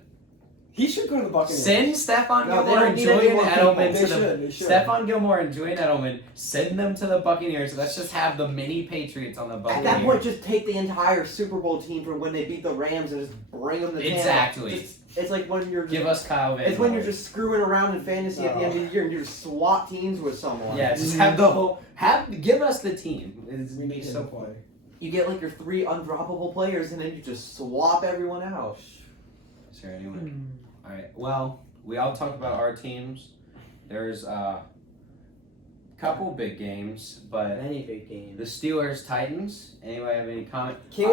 He should go to the Buccaneers. send Stephon No, they Gilmore don't and need any Julian more Edelman They to should. the They should. Stephon Gilmore and Julian Edelman. Send them to the Buccaneers. Let's just have the mini Patriots on the At Buccaneers. that point, just take the entire Super Bowl team from when they beat the Rams and just bring them to Tampa. Exactly. It's like when you're Give us Kyle Van. It's when you're Noy. just screwing around in fantasy at the end of the year and you just swap teams with someone. Yeah, just have the whole give us the team. It's We need so him to play. You get like your 3 undroppable players and then you just swap everyone out. Is there anyone? All right. Well, we all talked about our teams. There's a couple big games, but Many big games. the Steelers Titans. Anybody have any comment? Can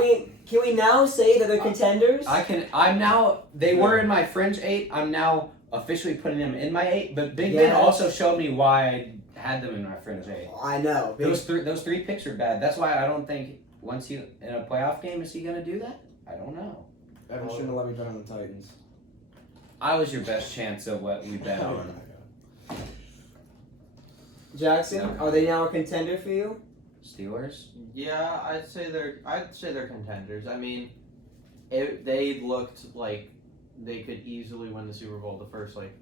we now say that they're contenders? I'm now. They were in my fringe 8. I'm now officially putting them in my 8. But Big Ben Yes. also showed me why I had them in my fringe 8. I know. Those three picks are bad. That's why I don't think once he in a playoff game is he gonna do that? I don't know. Evan shouldn't have let me bet on the Titans. I was your best chance of what we bet on. Jackson, are they now a contender for you? Steelers. Yeah, I'd say they're contenders. I mean, they looked like they could easily win the Super Bowl the first like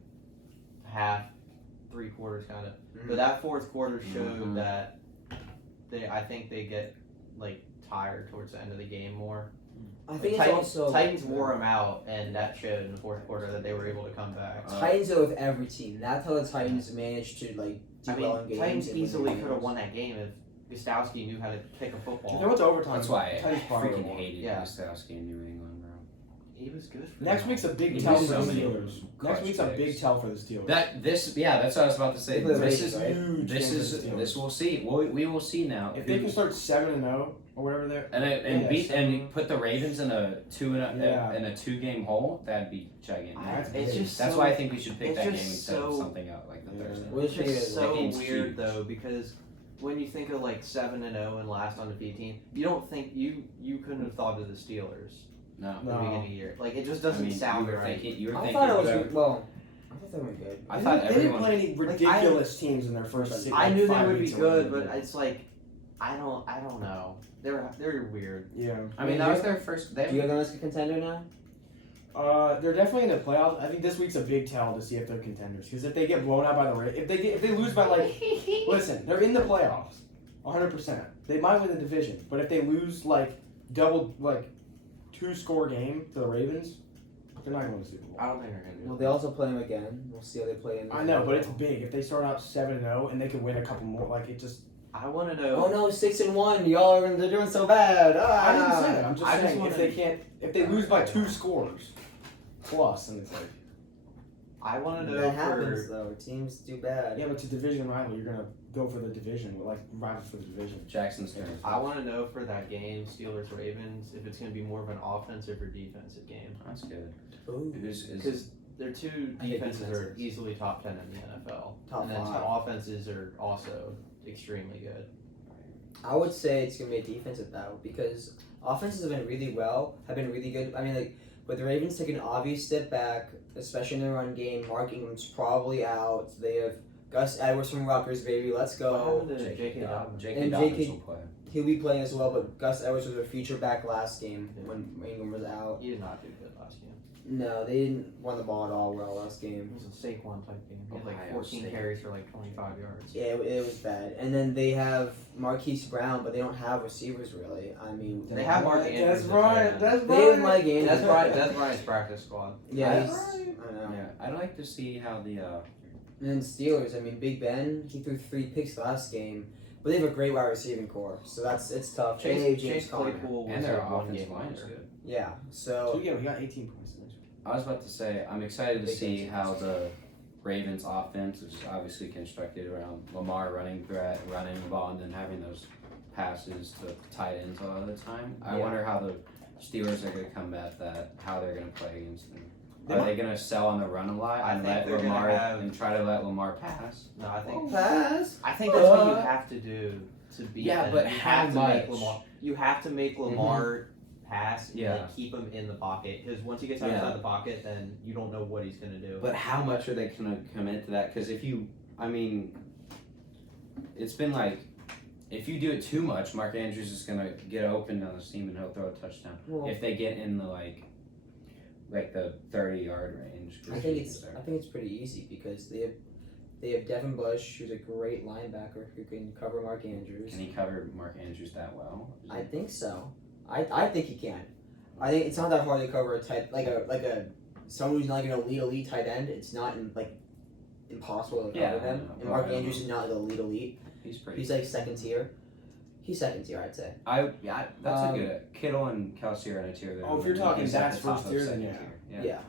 half, 3 quarters kind of. But that fourth quarter showed Mhm. that I think they get like tired towards the end of the game more. I think Like, it's also Titans wore them out, and that showed in the fourth quarter that they were able to come back. Titans are with every team. That's how the Titans managed to like do I well in mean, games. Titans and win easily games. could have won that game if Gostowski knew how to kick a If they football. went to overtime, That's why I Titans probably freaking won. hated Yeah. Gostowski in New England, bro. He was good. For Next them. week's a big He tell did for so the many Steelers. clutch Next week's a big picks. tell for the Steelers. That's what I was about to say. They play the This Ravens, is right? Huge this game is for the Steelers. this we'll see. We will see now. If they can start 7-0 or whatever they're. and Yeah, beat so- and put the Ravens in a Yeah. 2-game hole, that'd be gigantic. That's It's big. just That's so, why I think we should pick it's that game just instead of so- something else like the Yeah. Thursday. We'll It's see just it. so That game's weird huge. though because when you think of like 7-0 and last undefeated team, you don't think you couldn't have thought of the Steelers No. at the No. beginning of the year. Like it just I doesn't mean, sound you were right. thinking you were I thinking thought it was better. well. I thought they were good. I thought They didn't everyone play any Like, ridiculous teams in their first. I knew they 5 would be weeks or good, whatever. but it's like I don't know. They're weird. Yeah. I mean that was their first Do you they have them as a contender now? They're definitely in the playoffs. I think this week's a big tell to see if they're contenders. Because if they get blown out by the Ravens, if they lose by like, listen, they're in the playoffs, 100%. They might win the division, but if they lose like 2-score game to the Ravens, they're not going to win the Super Bowl. I don't think they're gonna do Well, it. they also play them again. We'll see how they play in. I know, but it's big. If they start out 7-0 and they can win a couple more, like it just. I want to know. Oh no, 6-1. Y'all are they're doing so bad. Ah. I didn't say that. I'm just I just saying wanna- if they lose by 2 scores plus, and it's like. I want to know That happens for though. Teams do bad. Yeah, but it's a division rival. You're gonna go for the division, like rivals for the division. Jackson's turn. I want to know for that game, Steelers Ravens, if it's going to be more of an offensive or defensive game. That's good. Ooh. Is Because their two I hate defenses are defenses. easily top 10 in the NFL. Top and then 5. offenses are also extremely good. I would say it's gonna be a defensive battle because offenses have been really good. I mean, like with the Ravens taking an obvious step back, especially in the run game. Mark Ingram's probably out. They have Gus Edwards from Rutgers, baby. Let's What go. happened to J.K. Dobbins? J.K. And Dobbins J.K. will play. He'll be playing as well, but Gus Edwards was a feature back last game when Ingram was out. He did not do good last game. No, they didn't run the ball at all well last It game. was a Saquon type game. He had like Ohio 14 State. carries for like 25 yards. Yeah, it was bad. And then they have Marquise Brown, but they don't have receivers really. I mean, They have Mark Andrews. That's as right. their That's they have right. Mike Andrews. That's Bryant's practice squad. Yeah, That's he's, I know. Yeah, I'd like to see how the And then Steelers, I mean, Big Ben, he threw 3 picks last game. But they have a great wide receiving core, so it's tough. And they have James Chase Conner. Claypool was And their like one offensive game line is wonder. good. Yeah, so So yeah, we got 18 points. I was about to say, I'm excited to Big see games. how the Ravens offense, which is obviously constructed around Lamar running the ball and then having those passes to tight ends a lot of the time. I Yeah. wonder how the Steelers are going to combat that, how they're going to play against them. They Are they going to sell on the run a lot I and think let they're gonna Lamar have- and try to let Lamar pass? No, I think pass. that's what you have to do to beat Yeah, them. but you how have to make much? Lamar. You have to make Lamar pass and Yeah. like, keep him in the pocket because once he gets outside the pocket, then you don't know what he's gonna do. But how much are they going to commit to that? Because it's been like, if you do it too much, Mark Andrews is going to get open down the seam and he'll throw a touchdown. Well, If they get in the like the 30-yard range. I think it's pretty easy because they have Devin Bush, who's a great linebacker who can cover Mark Andrews. Can he cover Mark Andrews that well? I think so. I think he can. I think it's not that hard to cover a tight like a someone who's not like an elite tight end. It's not impossible to cover I them. know. And Mark I don't Andrews is not like elite. He's pretty. He's like second tier. He's second tier, I'd say. That's a good. Kittle and Kelsey are in a tier. Oh, if you're talking he's at that's the top first of tier, second then Yeah.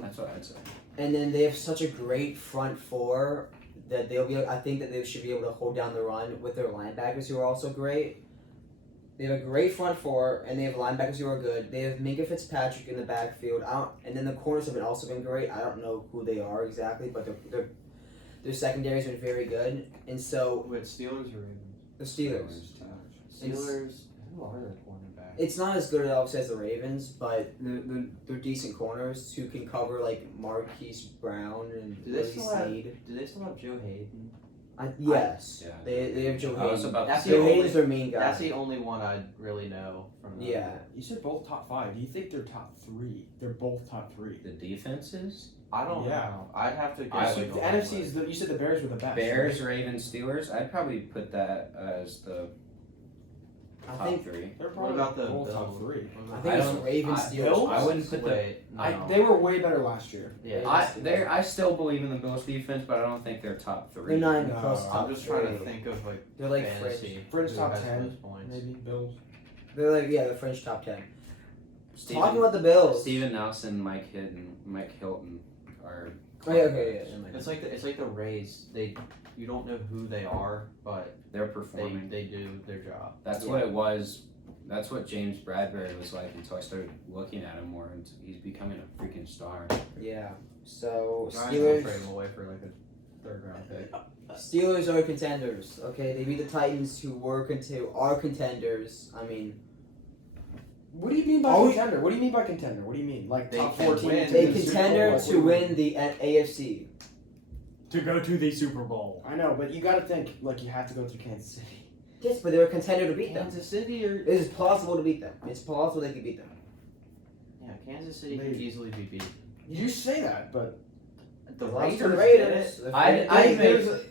That's what I'd say. And then they have such a great front four that they'll be. I think that they should be able to hold down the run with their linebackers who are also great. They have a great front four, and they have linebackers who are good. They have Minka Fitzpatrick in the backfield. And then the corners have also been great. I don't know who they are exactly, but their secondary has been very good. And so with Steelers or Ravens? the Steelers. Steelers. Who are their cornerbacks? It's not as good obviously as the Ravens, but they're decent corners who can cover like Marquise Brown and Do they Willie still have- Snead. Do they still have Joe Hayden? Yes, Yeah. they have Joe I was Hayden. about That's to the Joe say. only- Hayden's their main guy. That's the only one I really know from them. Yeah, You said both top 5. Do you think they're top 3? They're both top 3. The defenses: I don't Yeah. know. I'd have to. I guess would- The NFC is you said the Bears were the best. Bears, right? Ravens, Steelers. I'd probably put that as the I top think 3. They're What probably about the both top Bills? 3. I think it's Ravens, Steelers. Bills? I wouldn't put the. Wait, no. They were way better last year. Yeah. I still believe in the Bills defense, but I don't think they're top 3. They're not even No, close. to top I'm just trying to three. think of like They're like fantasy. Fringe who top has 10, most points. maybe Bills. They're like the French top 10. Steven, Talking about the Bills. Steven Nelson, Mike Hilton are. Oh yeah, okay, yeah. never mind. It's like the Rays. You don't know who they are, but They're performing. they do their job. That's what it was. That's what James Bradbury was like until I started looking at him more, and he's becoming a freaking star. Yeah. So Giants will trade Steelers. him away for like a 3rd round pick. Steelers are contenders. Okay, they beat the Titans, who are contenders. I mean, What do you mean by Are we- contender? What do you mean by contender? What do you mean? Like They top can 14 win. to they the Super contender Bowl? to win the AFC. To go to the Super Bowl. I know, but you got to think like you have to go through Kansas City. Yes, but they're a contender to beat them. Kansas City or It is possible to beat them. It's possible they could beat them. yeah, Kansas City could Maybe. easily be beaten. You say that, but The Lost to Raiders. the did Raiders. it.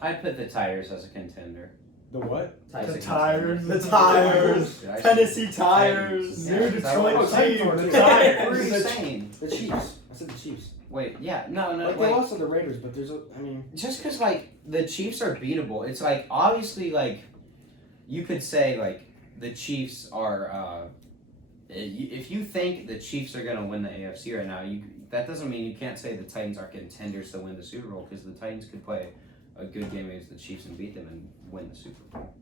I'd put the Tires as a contender. the what? Titans. The Tires. The Tires. Did I say- Tennessee Tires. Yeah, New is that Detroit what I team. said? The The What are you Tires. saying? The Chiefs. I said the Chiefs. Wait, yeah, no, Like they wait. lost to the Raiders, but there's I mean, Just because like the Chiefs are beatable, it's like obviously like you could say like the Chiefs are. If you think the Chiefs are gonna win the AFC right now, that doesn't mean you can't say the Titans are contenders to win the Super Bowl because the Titans could play a good game against the Chiefs and beat them and win the Super Bowl.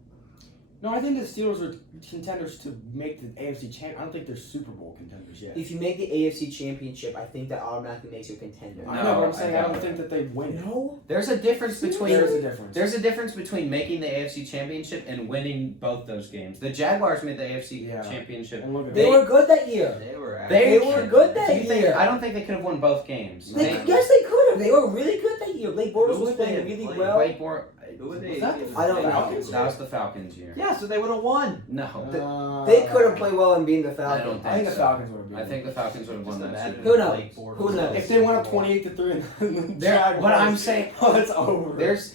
no, I think the Steelers are contenders to make the AFC champ. I don't think they're Super Bowl contenders yet. If you make the AFC Championship, I think that automatically makes you a contender. I know, but I'm saying I don't doubt think that they win. No. There's a difference between There's a difference. There's a difference between making the AFC Championship and winning both those games. The Jaguars made the AFC Yeah. Championship. And look at They that. were good that year. They were. They were good that Do you think- year. I don't think they could have won both games. Yes, they could have. They were really good that year. Blake Bortles Who was was they playing really playing? well. Blake Bortles. Who would they? Was that I don't know. Falcons? That was the Falcons year. Yeah, so they would have won. No, They could have played well and beaten the I Falcons. don't I think the so. Falcons would have been. I think the Falcons would have won Just that imagine Super Who Bowl. knows? Blake Bortles Who knows? If they went up 28-3 and the There, Jaguars, what I'm saying, oh, it's over. there's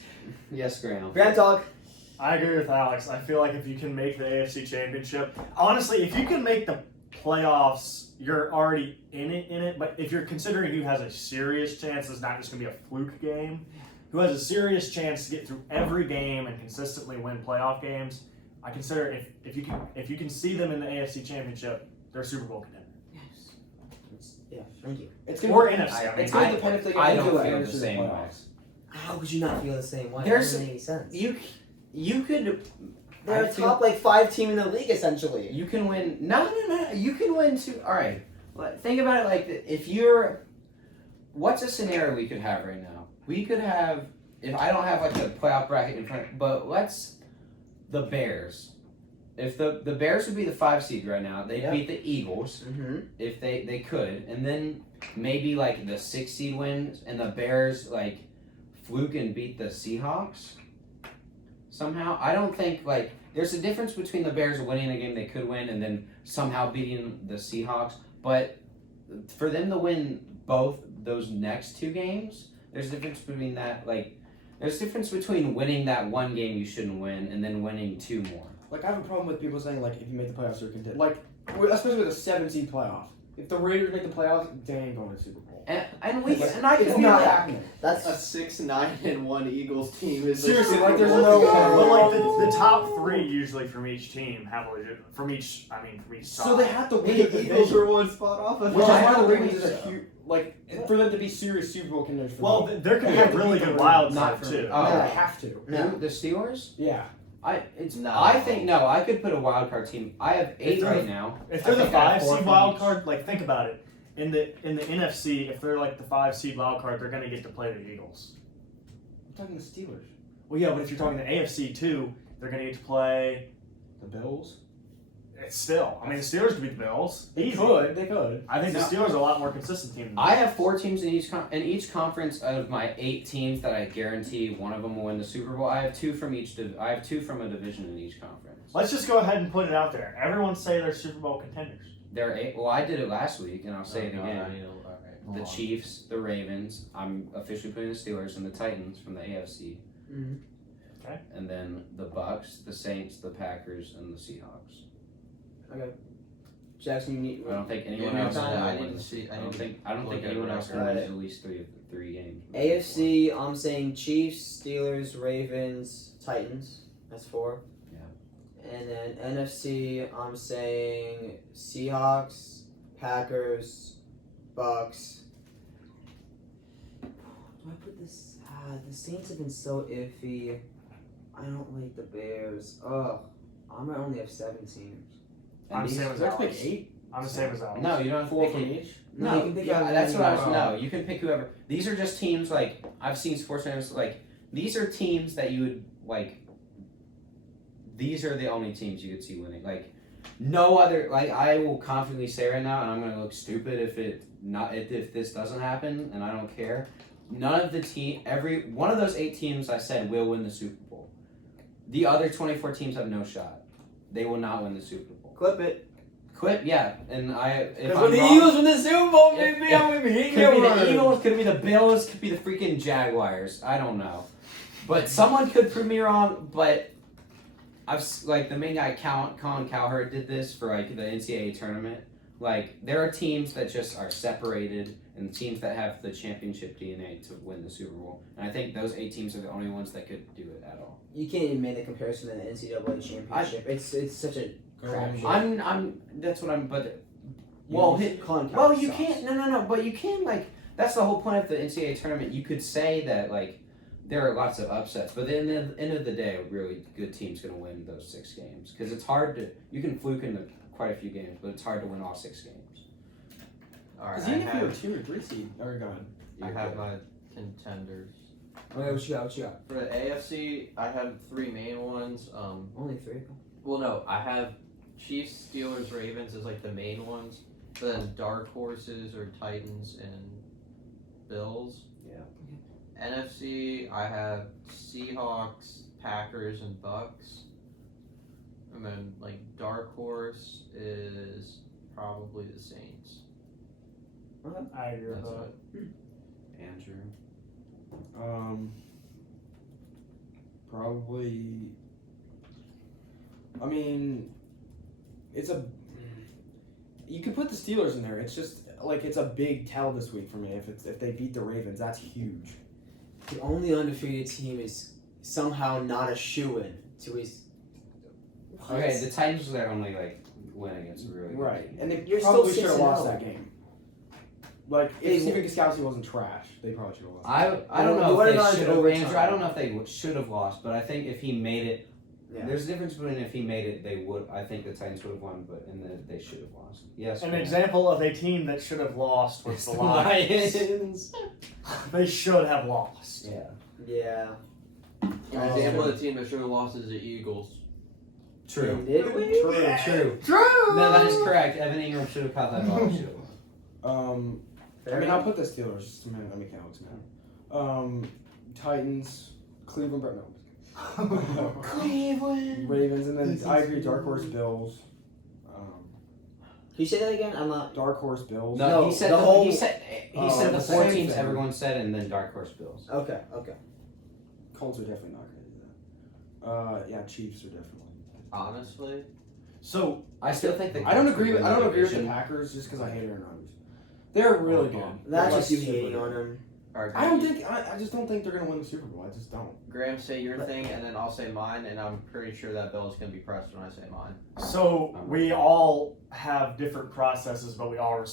yes, Graham. Grand talk. I agree with Alex. I feel like if you can make the AFC Championship, honestly, if you can make the playoffs, you're already in it. But if you're considering who has a serious chance, it's not just going to be a fluke game. who has a serious chance to get through every game and consistently win playoff games, I consider if you can see them in the AFC Championship, they're a Super Bowl contender. Yeah, thank you. It's Or gonna, NFC. I mean, it's gonna depend if they I get don't into feel it the in same way. playoffs. How could you not feel the same way? There's- That doesn't make any sense. You could. They're I a feel- top like 5 team in the league essentially. You can win. No. You can win two. All right. Think about it like this. If you're, what's a scenario we could have right now? We could have. If I don't have like the playoff bracket in front, but let's the Bears. If the Bears would be the 5 seed right now, they Yeah. beat the Eagles. Mm-hmm. If they could, and then maybe like the 6 seed wins, and the Bears like fluke and beat the Seahawks. Somehow, I don't think like there's a difference between the Bears winning a game they could win and then somehow beating the Seahawks. But for them to win both those next 2 games, there's a difference between that. Like, there's a difference between winning that one game you shouldn't win and then winning 2 more. Like, I have a problem with people saying, like, if you make the playoffs, you're contender. Like, especially with a 7-seed playoff. If the Raiders make the playoffs, they ain't going to the Super Bowl. And I It's could be not like, happening. That's A 6-9-1 Eagles team is Seriously, like like, there's Super no Bowl. way. But like the top 3 usually from each team have from each So side. they have to win The the Eagles division. are one spot off of Which is Well, I why the don't Ravens think is a so. huge, like, for them to be serious Super Bowl contenders. For Well, them, there could be they have a to really beat the good Ravens. wild Not card for- too. oh. They have to. No. the Steelers? Yeah. No. I think no. I could put a wild card team. I have 8 they're- right now. If they're I the think I have 5 4 seed from wild each. card, like think about it. In the NFC, if they're like the 5 seed wild card, they're gonna get to play the Eagles. I'm talking the Steelers. Well, yeah, but if you're talking the AFC too, they're gonna get to play. The Bills. It's still. I mean, the Steelers could beat the Bills. They Easy. could. They could. I think No. the Steelers are a lot more consistent team. Than I have 4 teams in each conference. Of my 8 teams that I guarantee one of them will win the Super Bowl. I have 2 from each. I have 2 from a division in each conference. Let's just go ahead and put it out there. Everyone say they're Super Bowl contenders. There are 8. Well, I did it last week, and I'll say Oh, it God, again. I need to- all right. The Chiefs, the Ravens. I'm officially putting the Steelers and the Titans from the AFC, Mhm. and then the Bucks, the Saints, the Packers, and the Seahawks. Jackson. You need. I don't think anyone Yeah, else. I will need win to the see- Super- I I don't need think. to I don't look think at anyone the else can record. win at least 3 games. AFC. I'm saying Chiefs, Steelers, Ravens, Titans. That's 4. Yeah. And then NFC. I'm saying Seahawks, Packers, Bucks. Do I put this? The Saints have been so iffy. I don't like the Bears. Ugh. I might only have 7 teams. And I'm these- saying as Let's Alex. pick 8. I'm the same as Alex. No, you don't have to 4 pick from it. each. No, you can pick yeah, out that's what I was. any- No, you can pick whoever. These are just teams like I've seen sports fans like. These are teams that you would like. These are the only teams you could see winning. Like, no other. Like, I will confidently say right now, and I'm gonna look stupid if this doesn't happen, and I don't care. None of the every one of those 8 teams I said will win the Super Bowl. The other 24 teams have no shot. They will not win the Super Bowl. Clip it. Yeah, and if Because I'm when the wrong, Eagles win the Super Bowl, If- baby, I'm gonna be hitting could your be the words. Eagles, could be the Bills, could be the freaking Jaguars. I don't know, but someone could prove me wrong. But like the main guy, Colin Cowherd, did this for like the NCAA tournament. Like there are teams that just are separated, and teams that have the championship DNA to win the Super Bowl. And I think those 8 teams are the only ones that could do it at all. You can't even make the comparison to the NCAA championship. It's such a crap shit. I'm. That's what I'm. But well, Colin well, Cowherd you sucks. can't. No. But you can like. That's the whole point of the NCAA tournament. You could say that like there are lots of upsets, but then at the end of the day, a really good team's going to win those 6 games because it's hard to. You can fluke into quite a few games, but it's hard to win all 6 games. All right, Because I even if you were have, 2 or 3 seed, or gone. I have my contenders. Okay, what you got? What you got? For the AFC, I have 3 main ones. Only 3. Well, no, I have Chiefs, Steelers, Ravens as like the main ones. But then dark horses are Titans and Bills. Yeah. NFC, I have Seahawks, Packers, and Bucks. And then like dark horse is probably the Saints. I agree with That's that. it. Andrew. Probably. I mean, it's a. You could put the Steelers in there. It's just like it's a big tell this week for me. If they beat the Ravens, that's huge. the only undefeated team is somehow not a shoo-in to his. Okay, the Titans are their only win against a really good Right, team. and they You're probably still should have lost 6-0. that game. Like, if Stephen Gostkowski wasn't trash, they probably should have lost. I don't Well, know what if about they should have. overtime? Andrew, I don't know if they should have lost, but I think if he made it, Yeah. there's a difference between if he made it, they would. I think the Titans would have won, but they should have lost. Yes. An Grant. example of a team that should have lost was It's the the Lions. Lions. They should have lost. Yeah. Yeah. An example of the team that should have lost is the Eagles. True. Did we? True. True. No, that is correct. Evan Ingram should have caught that ball. Should have. I mean, I'll put the Steelers just a minute. I mean, Alex, man. Titans, Cleveland, no. Cleveland. Ravens, and then I agree. Dark Horse Bills. Can you say that again? I'm not. Dark Horse Bills. No, No, he said the whole- he said the the four same teams thing. everyone said, and then Dark Horse Bills. Okay. Okay. Colts are definitely not going to do that. Yeah, Chiefs are definitely. Honestly, So I still think the I don't Colts agree. will win I don't the agree with the division. Packers just because I hate Aaron Rodgers. They're really good. That's Like, just you super hating good. on him. I don't think. I just don't think they're going to win the Super Bowl. I just don't. Graham, say your thing, and then I'll say mine, and I'm pretty sure that Bill is going to be pressed when I say mine. So we all have different processes, but we all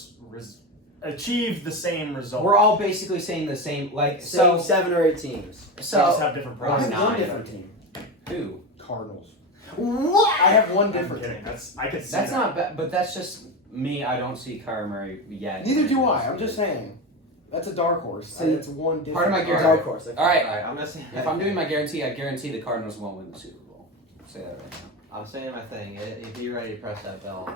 achieve the same result. We're all basically saying the same. Same 7 or 8 teams. We just So have different I processes. have one nine. different team. who? Cardinals. What? I have one I'm different kidding. team. I could see That's that. not bad, but that's just me. I don't see Kyler Murray yet. Neither do I. I'm just saying. That's a dark horse. So It's one different. part of my Dark guarantee. horse. Okay. All right. Alright, I'm gonna say. If I'm doing my guarantee, I guarantee the Cardinals won't win the Super Bowl. Say that right now. I'm saying my thing. If you're ready to press that bell,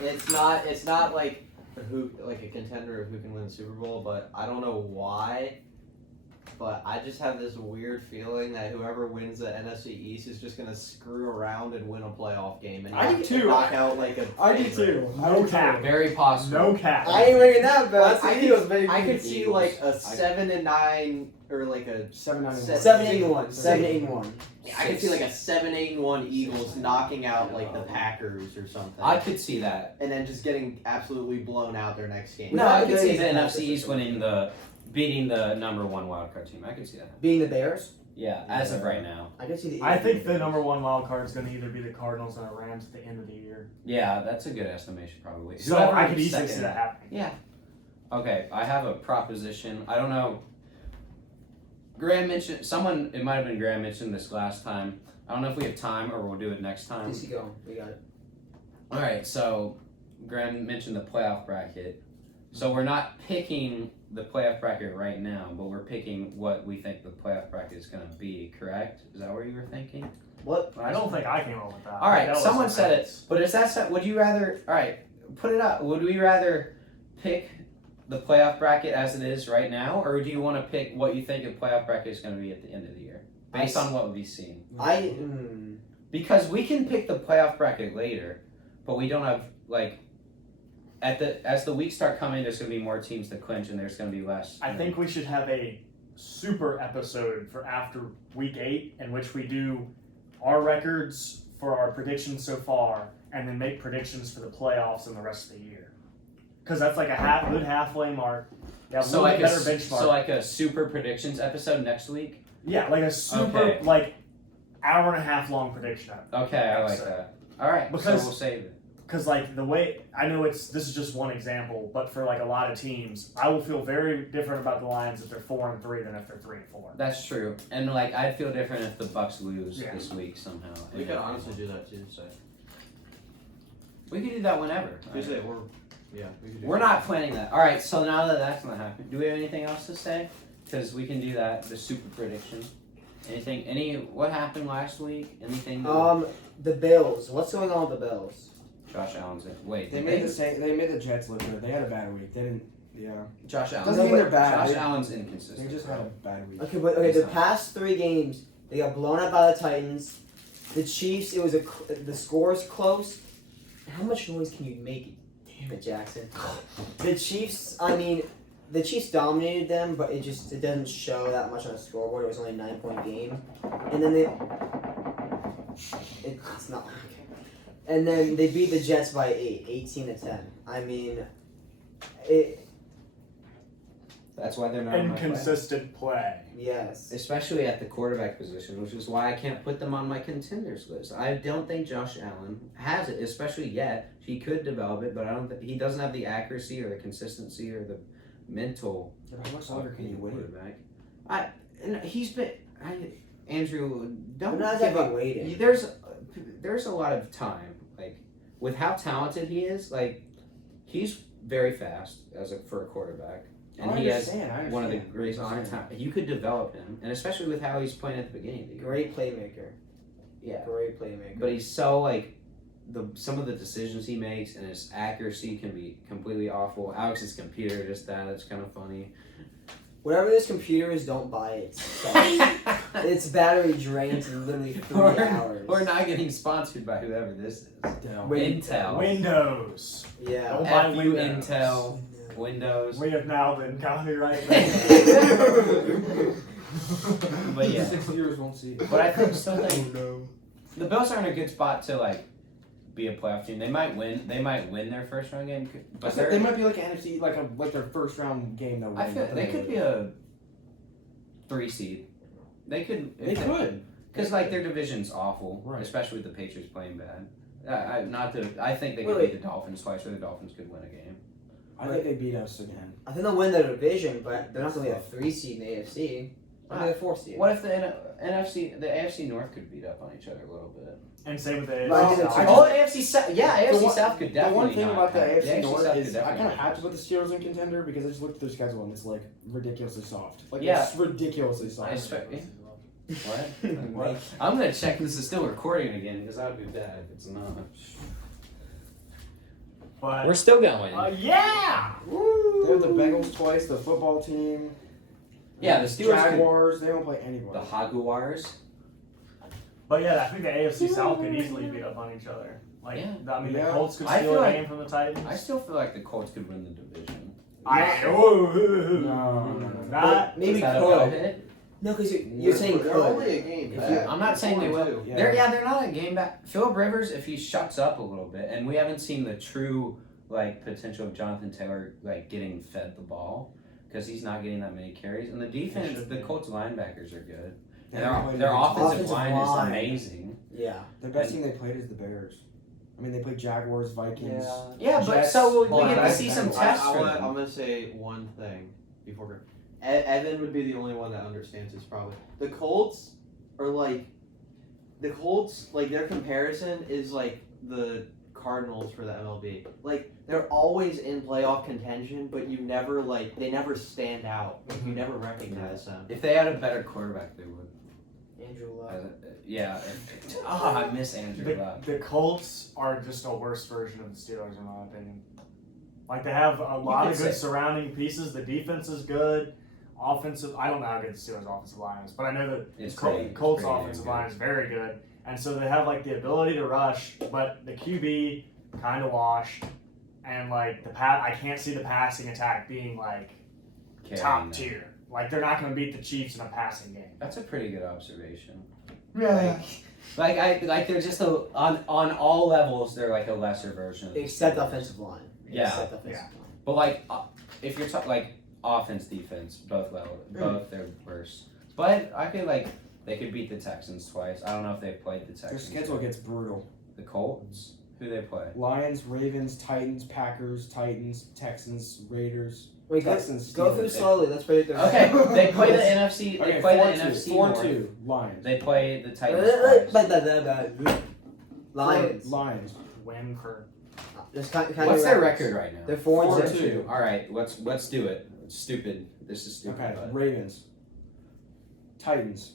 it's not like a contender of who can win the Super Bowl, but I don't know why. But I just have this weird feeling that whoever wins the NFC East is just gonna screw around and win a playoff game and I do too. knock out like a. I do favorite. too. No cap. Very possible. No cap. I ain't ringing that bell. But That's the Eagles, baby. I could see Eagles. like a 7-9 or like a 7-9. 7-8-1. 7-8-1. I could see like a 7-8-1 Eagles knocking out like the Packers or something. I could see that. And then just getting absolutely blown out their next game. No, I could see the Yeah, NFC East beating the number one wildcard team. I could see that. Being the Bears, Yeah, as of right now. I could see the. I Eagles think being the Bears. number one wild card is going to either be the Cardinals or the Rams at the end of the year. Yeah, that's a good estimation, probably. So Whoever I could is easily second. see that happening. Yeah. Okay, I have a proposition. I don't know. Graham mentioned it might have been Graham mentioned this last time. I don't know if we have time or we'll do it next time. Just go. We got it. All right, so Graham mentioned the playoff bracket. So we're not picking the playoff bracket right now, but we're picking what we think the playoff bracket is going to be. Correct? Is that what you were thinking? What? I don't think I came up with that. All right, That was someone something said it. else. But is that would you rather? All right, put it up. Would we rather pick the playoff bracket as it is right now, or do you want to pick what you think the playoff bracket is going to be at the end of the year, based on what we've seen? Because we can pick the playoff bracket later, but we don't have as the weeks start coming, there's going to be more teams to clinch, and there's going to be less. I think we should have a super episode for after week 8 in which we do our records for our predictions so far and then make predictions for the playoffs and the rest of the year. Because that's like a good halfway mark. Yeah, a so little bit like better benchmark. so like a super predictions episode next week. Yeah, like a super Okay. hour and a half long prediction. Okay, I like So- that. All right, Because- so we'll save it. Because the way I know this is just one example, but for a lot of teams, I will feel very different about the Lions if they're 4-3 than if they're 3-4. That's true, and I'd feel different if the Bucks lose Yeah. this week somehow. We could honestly do that too. So We could do that whenever. Tuesday, we could do We're that. not planning that. All right, so now that that's not happening, do we have anything else to say? Because we can do that. The super prediction. What happened last week? Anything? The Bills. What's going on with the Bills? Josh Allen's in. Wait, They made the Jets look good. They had a bad week. They didn't. Yeah. Josh Allen. Doesn't mean they're bad. Josh They- Allen's They inconsistent. just had a bad week. Okay, but He's the not. past 3 games they got blown up by the Titans. The Chiefs. It was the score's close. How much noise can you make? Damn it, Jackson. The Chiefs. I mean, the Chiefs dominated them, but it doesn't show that much on the scoreboard. It was only a 9-point game, and then it's not. Okay. And then they beat the Jets by 18-10. I mean, That's why they're not on my play. Inconsistent play. Yes. Especially at the quarterback position, which is why I can't put them on my contenders list. I don't think Josh Allen has it, especially yet. He could develop it, but I don't. He doesn't have the accuracy or the consistency or the mental. How much longer can you wait? Quarterback. He's been. Andrew, I'm don't not give exactly up. waiting. There's a lot of time. Like with how talented he is, like he's very fast for a quarterback. And he has one of the greatest on time. You could develop him, and especially with how he's playing at the beginning of the year. Great playmaker. Yeah. Great playmaker. But he's so like some of the decisions he makes and his accuracy can be completely awful. Alex's computer just that. It's kind of funny. Whatever this computer is, don't buy it. So, its battery drains in literally 3 hours. We're not getting sponsored by whoever this is. Intel. Windows. Yeah. Don't buy F you Windows. Intel. Windows. We have now been copyrighted. But yeah. 6 years won't see it. But I think the Bills are in a good spot to like be a playoff team. They might win. They might win their first round game. But They might be like an NFC, like their first round game though. I feel they could be a 3 seed. They could. They could. Because like their division's awful, Right. especially with the Patriots playing bad. I think they could Wait. beat the Dolphins twice, or the Dolphins could win a game. I think they beat us again. I think they'll win their division, but they're not going to be a 3 seed in the AFC. They'll be a 4 seed. What if the AFC North could beat up on each other a little bit? And same with the Well, AFC. I Oh, AFC South. Yeah, AFC one- South could definitely. The one thing not about the have- AFC North South is could I definitely kind of not had to put the Steelers in contender because I just looked at their schedule and it's like ridiculously soft. Like Yeah. it's ridiculously I soft. expect. What? I'm gonna check this is still recording again because that would be bad if it's not. But We're still going. yeah. They have the Bengals twice, the football team. Yeah, the Steelers could- Jaguars. They don't play anybody. The Jaguars. But yeah, I think the AFC South could easily beat up on each other. Like, Yeah. I mean, Yeah. the Colts could I steal feel a like- game from the Titans. I still feel like the Colts could win the division. No. Not. Maybe Is that a could. go ahead? No, because you're saying They're could. only a game If back. I'm not saying they will. Yeah. They're not a game back. Philip Rivers, if he shuts up a little bit, and we haven't seen the true like potential of Jonathan Taylor like getting fed the ball because he's not getting that many carries. And the defense, should the be. Colts linebackers are good. They And haven't played their against- offensive line is line. amazing. Yeah. The best team they played is the Bears. I mean, they played Jaguars, Vikings. Yeah, but Jets, so we Hold get on, to see some tests for I'm them. gonna say one thing before we're. Evan would be the only one that understands this probably. The Colts are like their comparison is like the Cardinals for the MLB. Like they're always in playoff contention, but you never they never stand out. Like, you never recognize them. If they had a better quarterback, they would. Andrew Luck. Yeah. I miss Andrew Luck. The Colts are just a worse version of the Steelers, in my opinion. Like, they have a lot could of good say- surrounding pieces. The defense is good. Offensive, I don't know how good the Steelers' offensive line is, but I know that It's Col- pretty- Colts' pretty offensive damn line is very good. And so they have, like, the ability to rush, but the QB kind of washed. And, like, I can't see the passing attack being, like, Carrying top them. tier. Like, they're not going to beat the Chiefs in a passing game. That's a pretty good observation. Like they're just on all levels they're like a lesser version of the Except Steelers. offensive line. Yeah. Except offensive line. But like if you're talking like offense defense both they're worse. But I feel like they could beat the Texans twice. I don't know if they've played the Their Texans. schedule gets brutal. The Colts. Who they play? Lions, Ravens, Titans, Packers, Titans, Texans, Raiders. Wait, Texans, go through Steelers. slowly. Let's break it down. Okay, they play the NFC. They Okay, play the 4-2. NFC 4-2. North. Lions. They play the Titans twice. Lions. Lions. Win for. Just kind What's their record right now? They're 4-2. 4-2. All right, let's do it. It's stupid. This is stupid. Okay, But Ravens. Titans.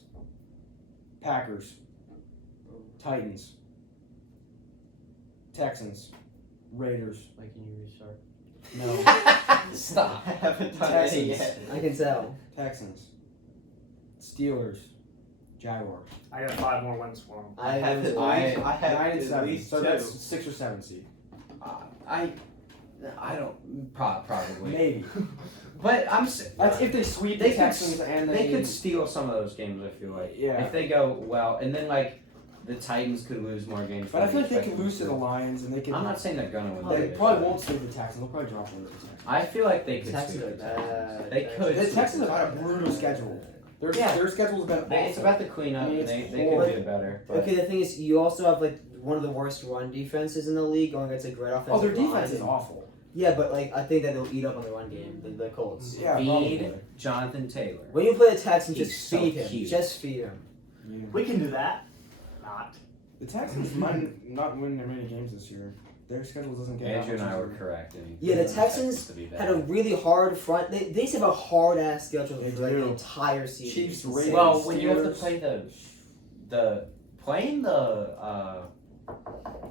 Packers. Titans. Texans. Raiders. Like, can you restart? No. Stop. I haven't done any Texans. yet. I can tell. Texans. Steelers. Jaguars. I got 5 more wins for them. I have at I- least, I have 9 and at 7. least So two. that's 6 or 7 seed. I don't probably. Maybe. But That's if they sweep They the could Texans and they could steal some of those games. I feel like Yeah. if they go well, and then like the Titans could lose more games. But I than feel like they expect could lose to them the Lions, and they could. I'm not saying they're gonna win. They but probably won't sweep the Texans. They'll probably drop one of the Texans. I feel like they could Texans sweep are the Texans. bad. They could. The sweep Texans the have got a Texans. brutal schedule. Their Yeah. their schedule's been awful. It's about the cleanup. I mean, and it's they horrible. could do better. But Okay, the thing is, you also have like one of the worst run defenses in the league going against a great offensive Oh, their line. defense is awful. Yeah, but like I think that they'll eat up on the run game, the Colts. Yeah, feed probably. Jonathan Taylor. When you play the Texans, He's just so feed him. cute. Just feed him. Yeah. We can do that. Not. The Texans might not win their many games this year. Their schedule doesn't get Andrew that and much I were easier. correct. Yeah, the the Texans to be Had a bad. really hard front. They just have a hard ass schedule They for like the do. entire season. Chiefs, It's Raiders. insane. Well, when you have to Steelers. play the playing the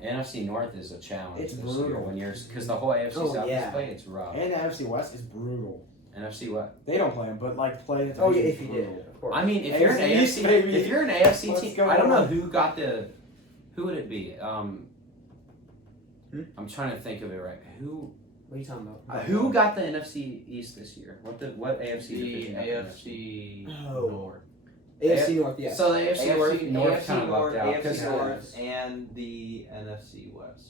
NFC North is a challenge. It's this year brutal. when you're because the whole AFC Oh, South yeah. is playing. It's rough. And the NFC West is brutal. NFC what? They don't play them, but like play it. Oh yeah, if you did, of course. I mean, if you're an AFC East, AFC, baby. if you're an AFC Let's team, go. I don't know who got the. Who would it be? Hmm? I'm trying to think of it right. What are you talking about? Who got the NFC East this year? What AFC The division? got the AFC Oh. North. AFC North? Yeah. So the AFC North kind of lucked out AFC because North, and the NFC West.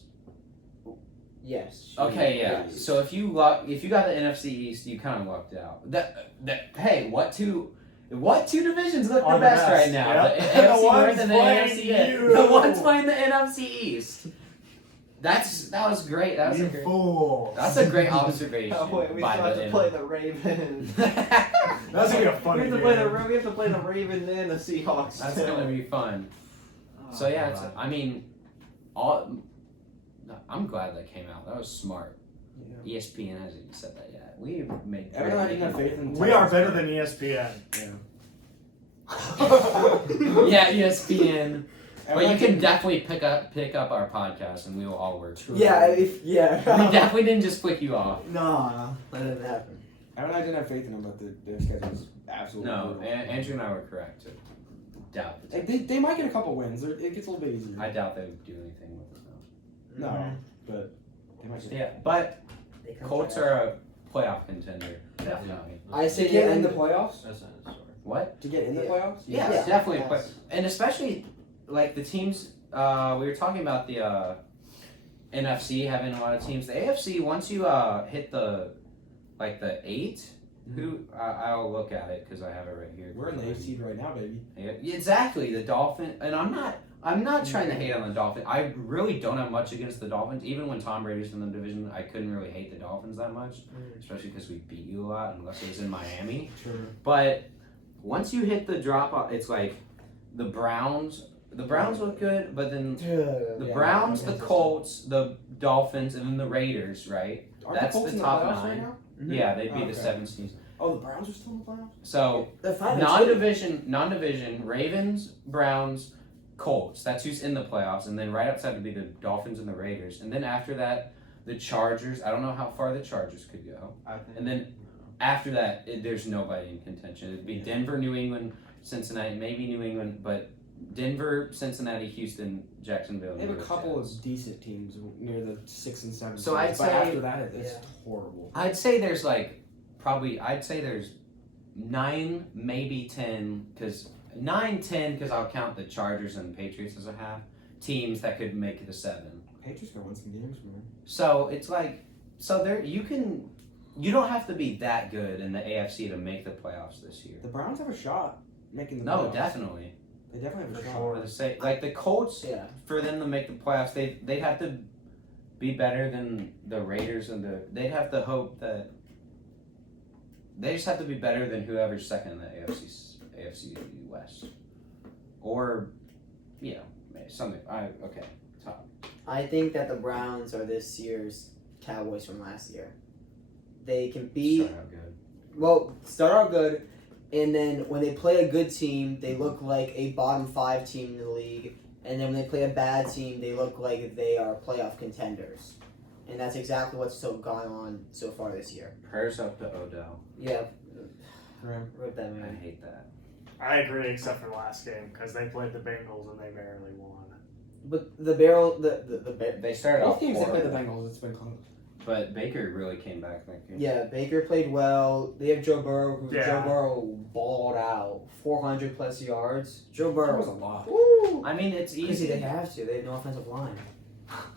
Yes. okay, yeah. Yes. So if you got the NFC East, you kind of lucked out. Hey, what two divisions look Are the the best best, right now? yep. The The AFC North ones and the playing AFC. you. The ones playing the NFC East. That was great. That was You a great. fool. That's a great observation. Oh, wait, we by still have the to play the Ravens. That's gonna be a funny we have to game. we have to play the Ravens and the Seahawks. That's too. gonna be fun. Oh, So yeah, God. I mean, I'm glad that came out. That was smart. ESPN hasn't even said that yet. We made. Everyone I didn't have faith in. the We are Texans. better than ESPN. Yeah, ESPN. But Everyone you can didn't- definitely pick up our podcast, and we will all work. Yeah. We definitely didn't just flick you off. No, that didn't happen. Everyone I didn't have faith in them, but their schedule is absolutely. No, brutal. Andrew and I were correct. To doubt the They might get a couple wins. It gets a little bit easier. I doubt they would do anything with it though. No, but they might. Yeah, but They come Colts back. are a playoff contender. Definitely. I say To get in the the playoffs. That's not a story. What? To get in the Yeah. playoffs. Yeah, Yeah. definitely. Yes. But and especially like the teams. We were talking about the NFC having a lot of teams. The AFC once you hit the 8. Who I'll look at it because I have it right here. We're in the AFC right now, baby. Yeah, exactly. The Dolphins, and I'm not trying to hate on the Dolphins. I really don't have much against the Dolphins. Even when Tom Brady's in the division, I couldn't really hate the Dolphins that much, especially because we beat you a lot, unless it was in Miami. Sure. But once you hit the drop off, it's like the Browns. The Browns look good, but then the Browns, the Colts, the Dolphins, and then the Raiders. Right? Aren't That's the Colts the in top playoffs 9. right now? Yeah, they'd be Okay. the 7 seeds. Oh, the Browns are still in the playoffs. So. They're 5-2. Non-division, Ravens, Browns, Colts. That's who's in the playoffs, and then right outside would be the Dolphins and the Raiders, and then after that, the Chargers. I don't know how far the Chargers could go, I think. and then after that, there's nobody in contention. It'd be Denver, New England, Cincinnati, maybe New England, but Denver, Cincinnati, Houston, Jacksonville. They have and a the couple Jets. of decent teams near the 6 and 7. So I'd seeds, but say- after that, it's Yeah. horrible. I'd say there's I'd say there's 9, maybe 10, because 9, 10, because I'll count the Chargers and Patriots as a half teams that could make it a 7. Patriots gonna win some games, man. So it's there you don't have to be that good in the AFC to make the playoffs this year. The Browns have a shot making the No, playoffs. definitely. They definitely have a For shot. sure. For the sake, like the Colts, Yeah. for them to make the playoffs, they'd have to be better than the Raiders and they'd have to hope that they just have to be better than whoever's second in the AFC West, or something. Okay. Top. I think that the Browns are this year's Cowboys from last year. They can start out good, and then when they play a good team, they look like a bottom 5 team in the league, and then when they play a bad team, they look like they are playoff contenders. And that's exactly what's gone on so far this year. Prayers up to Odell. Yeah, Graham. rip that I man. hate that. I agree, except for the last game because they played the Bengals and they barely won. But the barrel, the They started Both off games they horrible. played the Bengals. It's been close. But Baker really came back in that game. Yeah, Baker played well. They have Joe Burrow, who Yeah. Joe Burrow balled out, 400 plus yards. Joe Burrow That was a lot. Woo! I mean, it's Easy, easy. they have to. They have no offensive line.